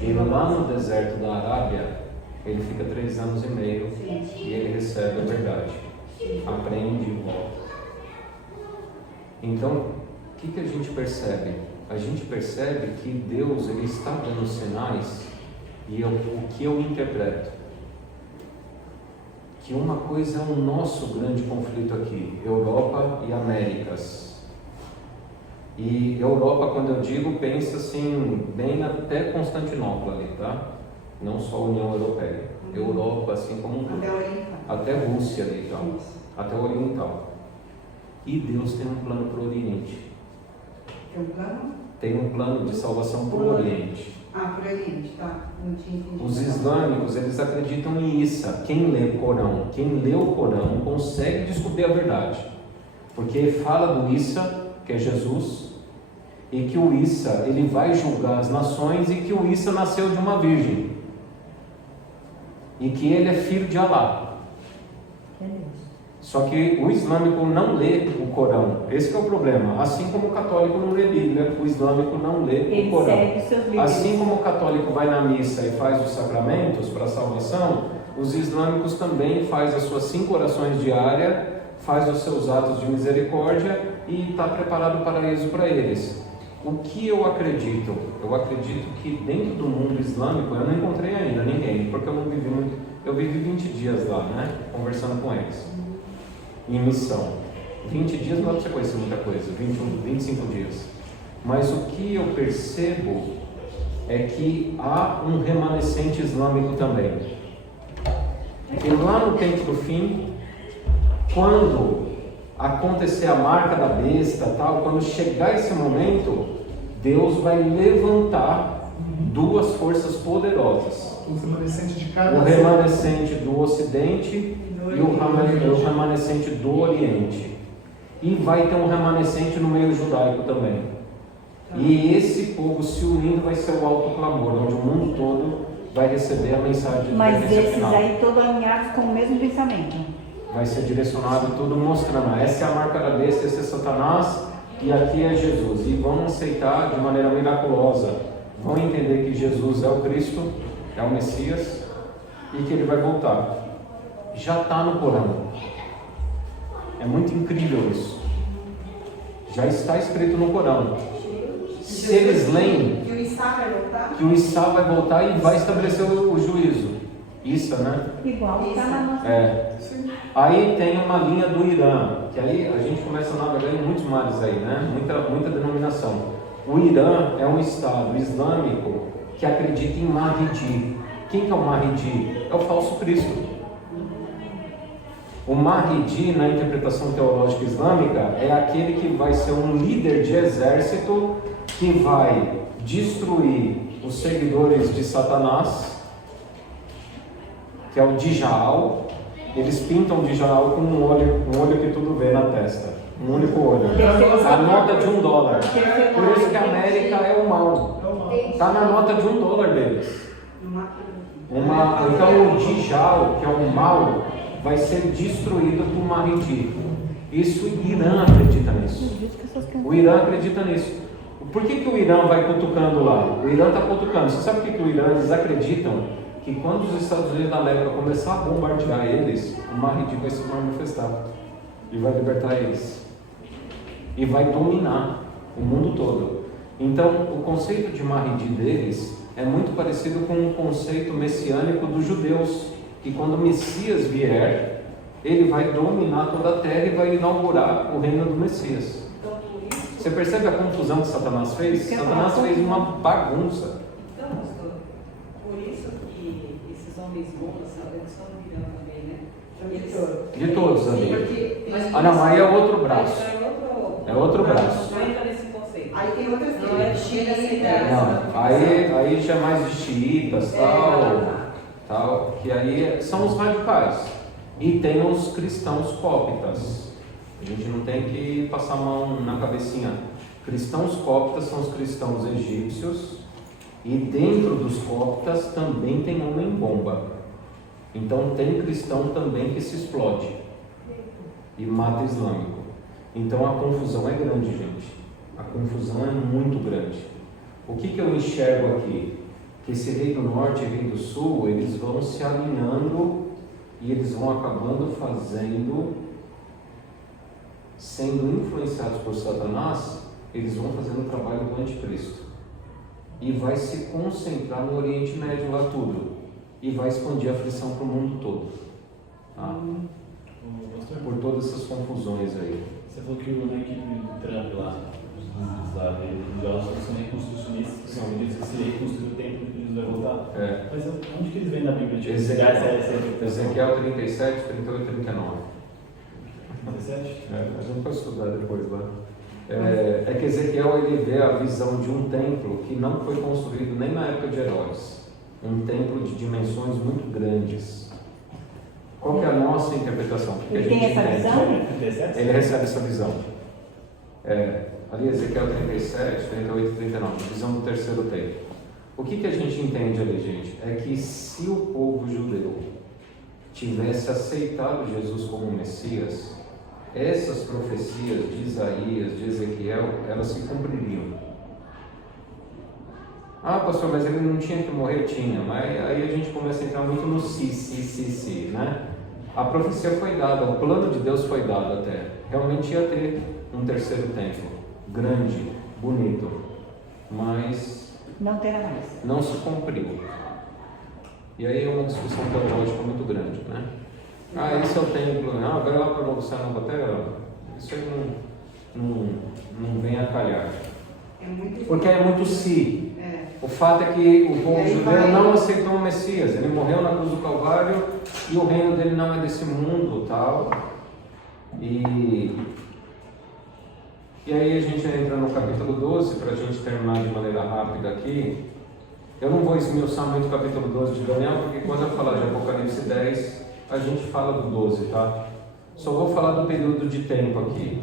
E lá no deserto da Arábia, ele fica 3 anos e meio e ele recebe a verdade. Aprende e volta. Então, o que a gente percebe? A gente percebe que Deus ele está dando sinais e o que eu interpreto? Que uma coisa é o nosso grande conflito aqui, Europa e Américas. E Europa, quando eu digo, pensa assim, bem até Constantinopla ali, tá? Não só a União Europeia. Europa, assim como um todo. Até Oriental. Até Rússia ali, então. Isso. Até o Oriental. E Deus tem um plano para o Oriente. Tem um plano? Tem um plano de salvação para o Oriente. Por Oriente, tá. Não tinha entendido. Os islâmicos, eles acreditam em Isa. Quem lê o Corão, quem lê o Corão consegue descobrir a verdade. Porque fala do Isa, que é Jesus, e que o Isa, ele vai julgar as nações e que o Isa nasceu de uma virgem. E que ele é filho de Alá. Só que o islâmico não lê o Corão. Esse que é o problema. Assim como o católico não lê Bíblia, o islâmico não lê Ele o Corão. segue os seus livros. Assim como o católico vai na missa e faz os sacramentos para a salvação, os islâmicos também fazem as suas 5 orações diárias, faz os seus atos de misericórdia e está preparado o paraíso para eles. O que eu acredito? Eu acredito que dentro do mundo islâmico, eu não encontrei ainda ninguém, porque eu não vivi muito. Eu vivi 20 dias lá, né? Conversando com eles, em missão. 20 dias não dá para você conhecer muita coisa, 25 dias. Mas o que eu percebo é que há um remanescente islâmico também. E lá no tempo do fim, quando acontecer a marca da besta, tal, quando chegar esse momento, Deus vai levantar 2 forças poderosas. Os remanescentes de cada O remanescente do Ocidente e o remanescente do Oriente. e vai ter um remanescente no meio judaico também. E esse povo se unindo vai ser o alto clamor, onde o mundo todo vai receber a mensagem de Mas deliverância esses final. aí todos alinhados com o mesmo pensamento. Vai ser direcionado tudo mostrando, essa é a marca da besta, esse é Satanás e aqui é Jesus. E vão aceitar de maneira miraculosa, vão entender que Jesus é o Cristo, é o Messias e que ele vai voltar. Já está no Corão. É muito incrível isso. Já está escrito no Corão. Se eles leem Que o Issa vai voltar? que o Issa vai voltar e vai estabelecer o juízo. Issa, né? Igual está na nossa. É. Aí tem uma linha do Irã, que aí a gente começa a navegar em muitos mares aí, né? Muita denominação. O Irã é um estado islâmico que acredita em Mahdi. Quem que é o Mahdi? É o falso Cristo. O Mahdi, na interpretação teológica islâmica, é aquele que vai ser um líder de exército que vai destruir os seguidores de Satanás, que é o Djal. Eles pintam o Djal com um olho que tudo vê na testa, um único olho. A nota de $1. Por isso que a América é o mal. Está na nota de $1 deles. Então o Djal, que é o mal, vai ser destruído por Mahdi. Isso o Irã acredita nisso. O Irã acredita nisso. Por que o Irã vai cutucando lá? O Irã está cutucando. Você sabe o que o Irã, eles acreditam? Que quando os Estados Unidos da América começar a bombardear eles, o Mahdi vai se manifestar e vai libertar eles e vai dominar o mundo todo. Então, o conceito de Mahdi deles é muito parecido com o conceito messiânico dos judeus, que quando o Messias vier, ele vai dominar toda a terra e vai inaugurar o reino do Messias. Você percebe a confusão que Satanás fez? Satanás fez uma bagunça. Então, pastor, por isso que esses homens bons, sabe, eles estão virando também, né? De todos ali. Porque Não, aí é outro braço. Então, É outro braço. Não entra nesse conceito. aí tem outras Não é coisas. Não, aí já é mais de xiitas, tal, que aí são os radicais. E tem os cristãos cóptas. A gente não tem que passar a mão na cabecinha. Cristãos cóptas são os cristãos egípcios, e dentro dos cóptas também tem homem bomba. Então tem cristão também que se explode e mata islâmico. Então a confusão é grande, gente. A confusão é muito grande. O que eu enxergo aqui? Que esse rei do norte e rei do sul, eles vão se alinhando e eles vão acabando sendo influenciados por Satanás, eles vão fazendo o trabalho do anticristo. E vai se concentrar no Oriente Médio lá tudo. E vai expandir a aflição para o mundo todo. Tá? Por todas essas confusões aí. Você falou que na equipe do Trump lá, os lá religiosos são reconstrucionistas, são eles que se reconstruir o templo que eles vai voltar. É. Mas onde que eles vêm na Bíblia? Tipo, Ezequiel 37, 38 e 39. 17? A gente vai estudar depois lá. É que Ezequiel ele vê a visão de um templo que não foi construído nem na época de Herodes. Um templo de dimensões muito grandes. Qual que é a nossa interpretação? Que Ele a gente tem essa entende? visão? Ele recebe essa visão. Ali Ezequiel 37, 38 e 39, visão do terceiro templo. O que a gente entende ali, gente? É que se o povo judeu tivesse aceitado Jesus como Messias, essas profecias de Isaías, de Ezequiel, elas se cumpririam. Ah, pastor, mas ele não tinha que morrer? Tinha, mas aí a gente começa a entrar muito no si, né? A profecia foi dada, o plano de Deus foi dado até. Realmente ia ter um terceiro templo, grande, bonito, mas Não terá mais. não se cumpriu. E aí é uma discussão teológica muito grande, né? Esse é o templo, vai lá para você na Terra. Isso aí não vem a calhar. É muito Porque é muito si. É. O fato é que o povo E aí judeu vai- não aceitou o Messias. Ele morreu na cruz do Calvário e o reino dele não é desse mundo, tal. E aí a gente entra no capítulo 12, para a gente terminar de maneira rápida aqui. Eu não vou esmiuçar muito o capítulo 12 de Daniel, porque quando eu falar de Apocalipse 10, a gente fala do 12, tá? Só vou falar do período de tempo aqui.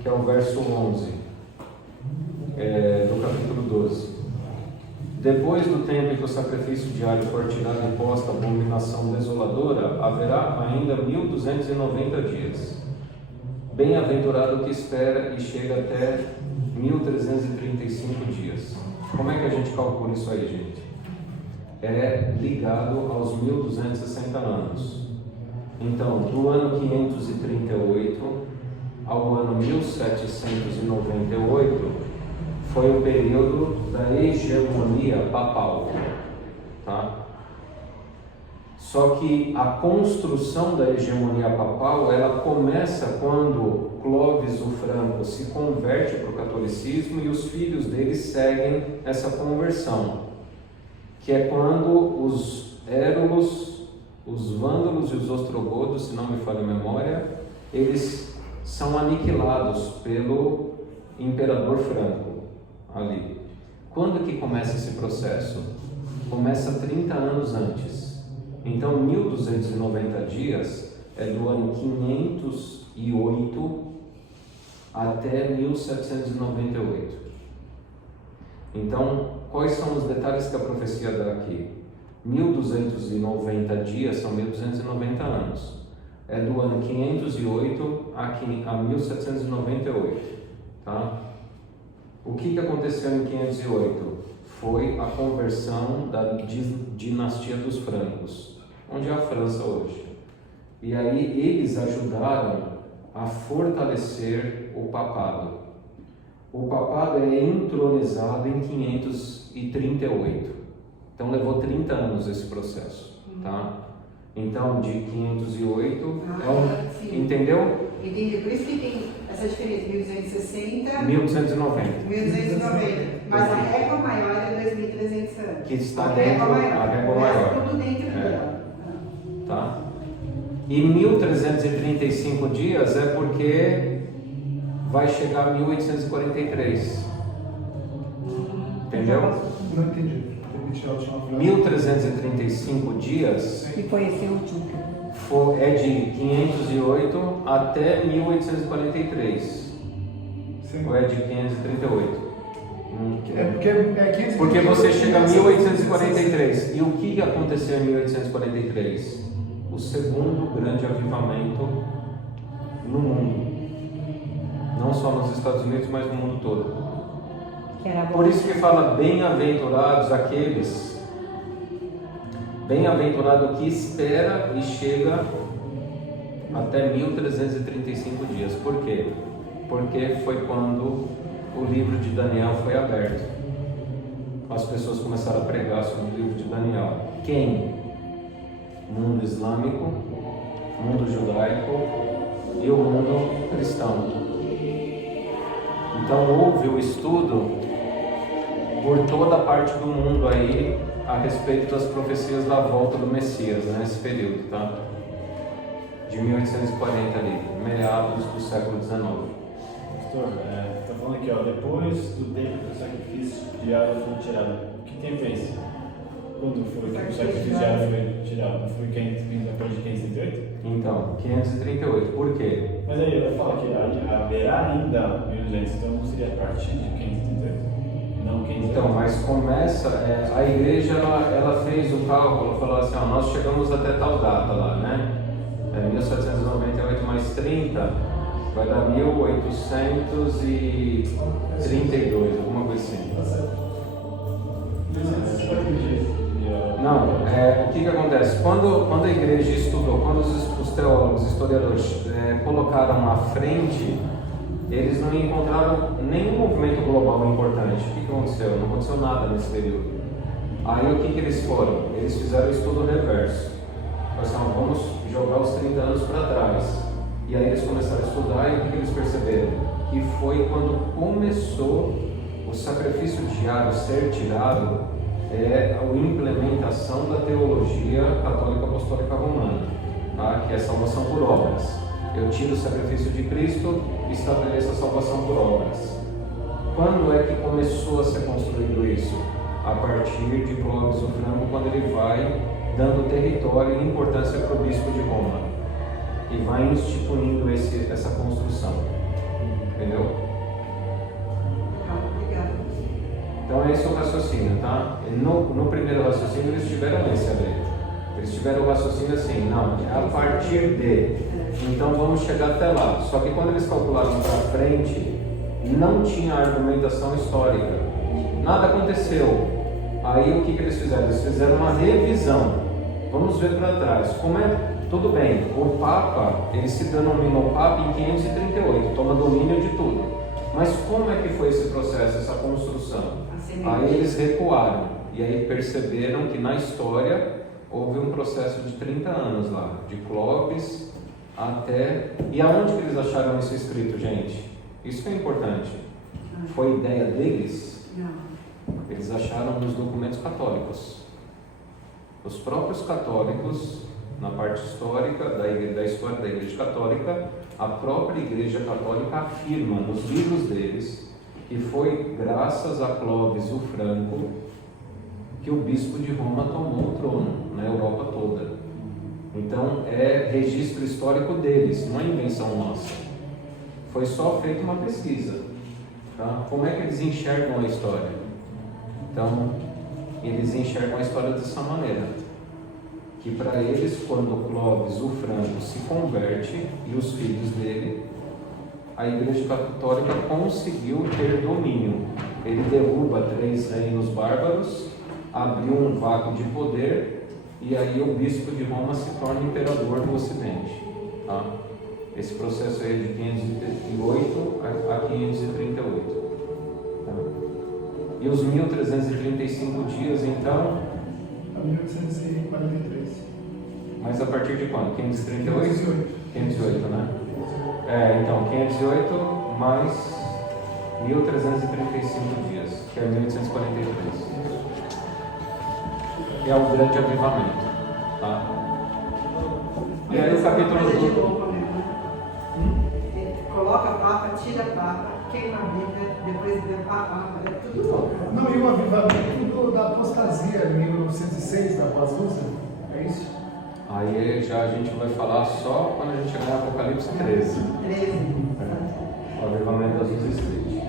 que é o verso 11 do capítulo 12. Depois do tempo em que o sacrifício diário for tirado e posta a abominação desoladora, haverá ainda 1290 dias. Bem-aventurado o que espera e chega até 1335 dias. Como é que a gente calcula isso aí, gente? É ligado aos 1260 anos. Então, do ano 538 ao ano 1798 foi o período da hegemonia papal, tá? Só que a construção da hegemonia papal, ela começa quando Clovis o Franco se converte para o catolicismo e os filhos dele seguem essa conversão, que é quando os érulos, os vândalos e os ostrogodos, se não me falha a memória, eles são aniquilados pelo imperador Franco ali. Quando que começa esse processo? Começa 30 anos antes. Então 1290 dias é do ano 508 até 1798. Então, quais são os detalhes que a profecia dá aqui? 1290 dias são 1290 anos. É do ano 508 a 1798, tá? O que aconteceu em 508? Foi a conversão da dinastia dos francos, onde é a França hoje. E aí eles ajudaram a fortalecer o papado. O papado é entronizado em 538. Então levou 30 anos esse processo, tá? Então de 508 sim. Entendeu? Entendi, por isso que tem essa diferença, 1260, 1290. 1290, mas a régua maior é 2300 anos. Que está a dentro, régua maior. a régua O resto maior. tudo dentro dela. Tá? E 1335 dias é porque vai chegar a 1843. Entendeu? Não entendi. Repetir a última frase. 1335 dias E foi esse último. é de 508 até 1843. Sim. Ou é de 538? É porque é 500. Porque você chega a 1843. E o que aconteceu em 1843? O segundo grande avivamento no mundo. Não só nos Estados Unidos, mas no mundo todo. Que era Por isso que fala bem-aventurados aqueles. Bem-aventurado que espera e chega até 1335 dias. Por quê? Porque foi quando o livro de Daniel foi aberto. As pessoas começaram a pregar sobre o livro de Daniel. Quem? Mundo islâmico, mundo judaico e o mundo cristão. Então houve o estudo por toda a parte do mundo aí a respeito das profecias da volta do Messias, nesse período, tá? De 1840 ali, meados do século XIX. Pastor, está falando aqui, ó, depois do tempo que o sacrifício diário foi tirado. Que tempo é esse? Quando foi que o sacrifício diário foi tirado? Não foi depois de 538? Então, 538, por quê? Mas aí vai falar que haverá ainda 1200, então não seria a partir de 538? Não 538. Então, mas começa, a igreja ela fez o cálculo, falou assim, ó, nós chegamos até tal data lá, né? 1798 mais 30 vai dar 1832, alguma coisa assim. Não, o que acontece? Quando a igreja estudou, quando os teólogos, historiadores colocaram à frente, eles não encontraram nenhum movimento global importante. O que aconteceu? Não aconteceu nada nesse período. Aí o que eles foram? Eles fizeram o estudo reverso. Falaram, vamos jogar os 30 anos para trás. E aí eles começaram a estudar e o que eles perceberam? Que foi quando começou o sacrifício diário ser tirado, a implementação da teologia católica apostólica romana, tá? Que é a salvação por obras. Eu tiro o sacrifício de Cristo e estabeleço a salvação por obras. Quando é que começou a ser construído isso? A partir de Clovis o Franco, quando ele vai dando território e importância para o bispo de Roma e vai instituindo essa construção. Entendeu? Obrigada. Então é esse o raciocínio, tá? No primeiro raciocínio eles tiveram esse alerta. Eles tiveram o raciocínio assim, não, é a partir de. Então vamos chegar até lá. Só que quando eles calcularam para frente, não tinha argumentação histórica. Nada aconteceu. Aí o que eles fizeram? Eles fizeram uma revisão. Vamos ver para trás. Como é? Tudo bem, o Papa, ele se denomina o Papa em 538, toma domínio de tudo. Mas como é que foi esse processo, essa construção? Aí eles recuaram e aí perceberam que na história houve um processo de 30 anos lá, de Clovis até... E aonde que eles acharam isso escrito, gente? Isso que é importante. Foi ideia deles? Não. Eles acharam nos documentos católicos. Os próprios católicos, na parte histórica da história da Igreja Católica, a própria Igreja Católica afirma nos livros deles que foi graças a Clovis o Franco que o bispo de Roma tomou o trono na Europa toda. Então é registro histórico deles, não é invenção nossa. Foi só feita uma pesquisa. Tá? Como é que eles enxergam a história? Então, eles enxergam a história dessa maneira. Que para eles, quando Clovis o Franco se converte e os filhos dele, a Igreja Católica conseguiu ter domínio. Ele derruba 3 reinos bárbaros, abriu um vácuo de poder e aí o bispo de Roma se torna imperador do Ocidente. Tá? Esse processo aí é de 508 a 538. Tá? E os 1335 dias, então... A 1843. Mas a partir de quando? 538? 508, né? Então, 508 mais 1335 dias, que é 1843. Que é o grande avivamento. Tá? E aí o capítulo Coisa de 2. louco mesmo, né? Coloca a papa, tira a papa, queima a Bíblia, depois vê a papa, é tudo louco. Não, e o avivamento da apostasia em 1906, da Pazusa, é isso? Aí já a gente vai falar só quando a gente chegar no Apocalipse 13. 13. O avivamento das luzes Street.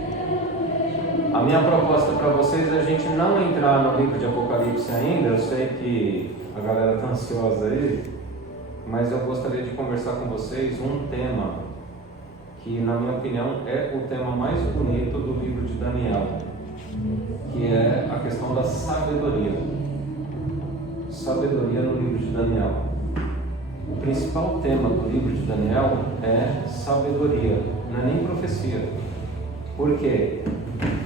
A minha proposta para vocês é a gente não entrar no livro de Apocalipse ainda. Eu sei que a galera está ansiosa aí, mas eu gostaria de conversar com vocês um tema que, na minha opinião, é o tema mais bonito do livro de Daniel, que é a questão da sabedoria. Sabedoria no livro de Daniel. O principal tema do livro de Daniel é sabedoria, não é nem profecia. Por quê?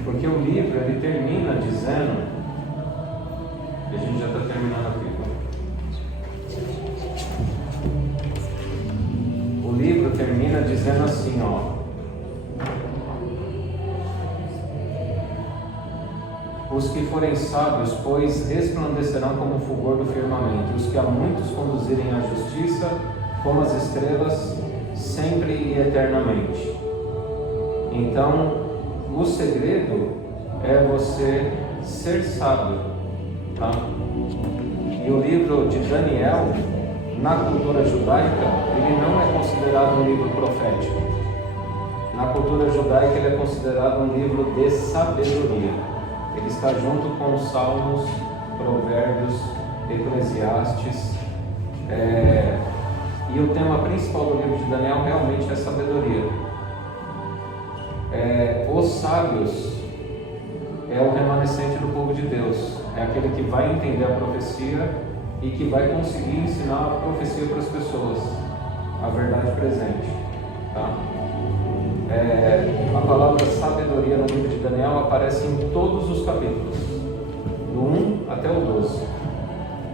Porque o livro ele termina dizendo, e a gente já está terminando aqui. O livro termina dizendo assim, ó. Os que forem sábios, pois, resplandecerão como o fulgor do firmamento, e os que a muitos conduzirem à justiça, como as estrelas, sempre e eternamente. Então, o segredo é você ser sábio, tá? E o livro de Daniel, na cultura judaica, ele não é considerado um livro profético. Na cultura judaica, ele é considerado um livro de sabedoria. Ele está junto com os Salmos, Provérbios, Eclesiastes. E o tema principal do livro de Daniel realmente é sabedoria. Os sábios é o remanescente do povo de Deus. É aquele que vai entender a profecia e que vai conseguir ensinar a profecia para as pessoas, a verdade presente. Tá? A palavra sabedoria no livro de Daniel aparece em todos os capítulos, do 1 até o 12.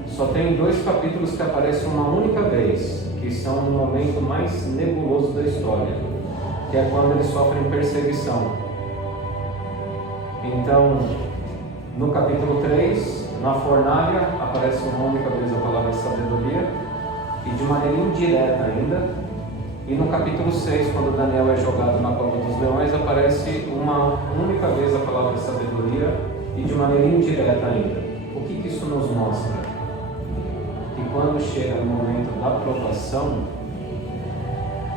Só tem 2 capítulos que aparecem uma única vez, que são no momento mais nebuloso da história, que é quando eles sofrem perseguição. Então, no capítulo 3, na fornalha, aparece uma única vez a palavra sabedoria, e de maneira indireta ainda. E no capítulo 6, quando Daniel é jogado na cova dos leões, aparece uma única vez a palavra sabedoria e de maneira indireta ainda. O que isso nos mostra? Que quando chega o momento da provação,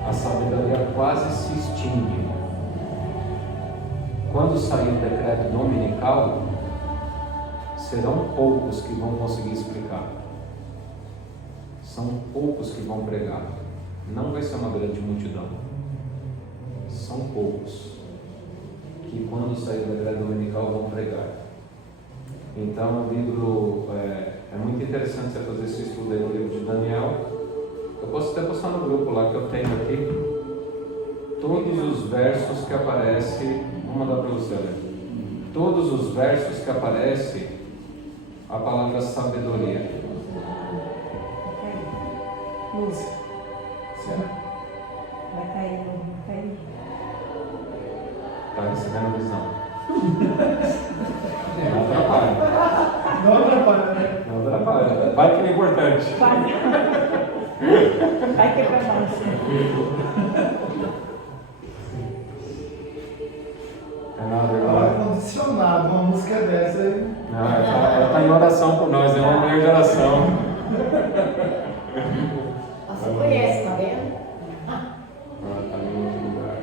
a sabedoria quase se extingue. quando sair o decreto dominical, serão poucos que vão conseguir explicar. São poucos que vão pregar. Não vai ser uma grande multidão. São poucos que quando sair o decreto dominical vão pregar. Então o livro é muito interessante você fazer esse estudo aí no livro de Daniel. Eu posso até postar no grupo lá que eu tenho aqui todos os versos que aparecem. Vou mandar para você ler. Todos os versos que aparecem a palavra sabedoria. Luz, Certo? vai cair, vai cair. Está recebendo visão. Não atrapalha. Não atrapalha, né? Não atrapalha. Vai que é importante. Vai quebrar mais. É nada, Agora irmão. condicionado, uma música dessa aí. Não, ela está em oração por nós, é uma mulher de oração. Você conhece, tá vendo? Ela está em outro lugar.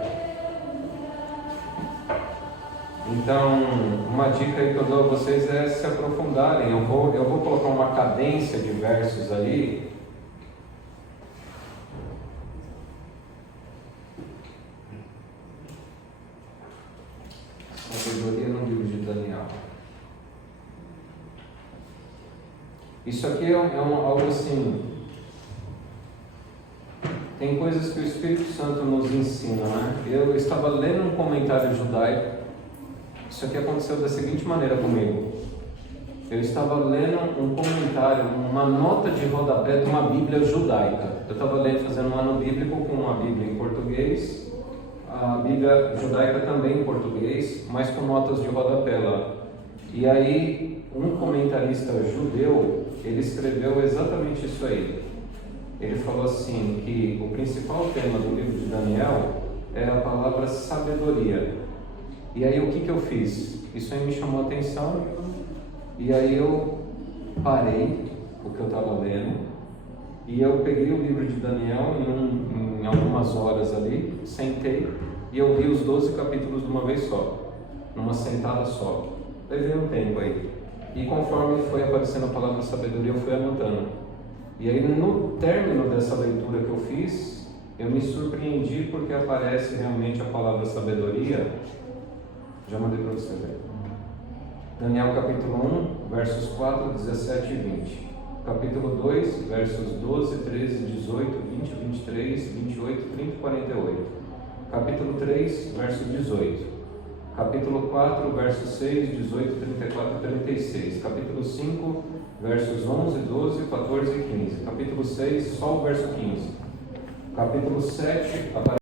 Então, uma dica aí que eu dou a vocês é se aprofundarem. Eu vou colocar uma cadência de versos aí. Sabedoria no livro de Daniel. Isso aqui é algo assim. Tem coisas que o Espírito Santo nos ensina, né? Eu estava lendo um comentário judaico. Isso aqui aconteceu da seguinte maneira comigo. Eu estava lendo um comentário, uma nota de rodapé de uma Bíblia judaica. Eu estava fazendo um ano bíblico com uma Bíblia em português, a Bíblia judaica também em português, mas com notas de rodapé lá. E aí, um comentarista judeu, ele escreveu exatamente isso aí. Ele falou assim, que o principal tema do livro de Daniel é a palavra sabedoria. E aí, o que eu fiz? Isso aí me chamou a atenção, e aí eu parei o que eu estava lendo, e eu peguei o livro de Daniel em algumas horas ali, sentei, e eu li os 12 capítulos de uma vez só, numa sentada só. Levei um tempo aí. E conforme foi aparecendo a palavra sabedoria, eu fui anotando. E aí, no término dessa leitura que eu fiz, eu me surpreendi porque aparece realmente a palavra sabedoria. Já mandei para você ver. Daniel capítulo 1, versos 4, 17 e 20. Capítulo 2, versos 12, 13, 18, 20, 23, 28, 30 e 48. Capítulo 3, verso 18. Capítulo 4, versos 6, 18, 34 e 36. Capítulo 5, versos 11, 12, 14 e 15. Capítulo 6, só o verso 15. Capítulo 7,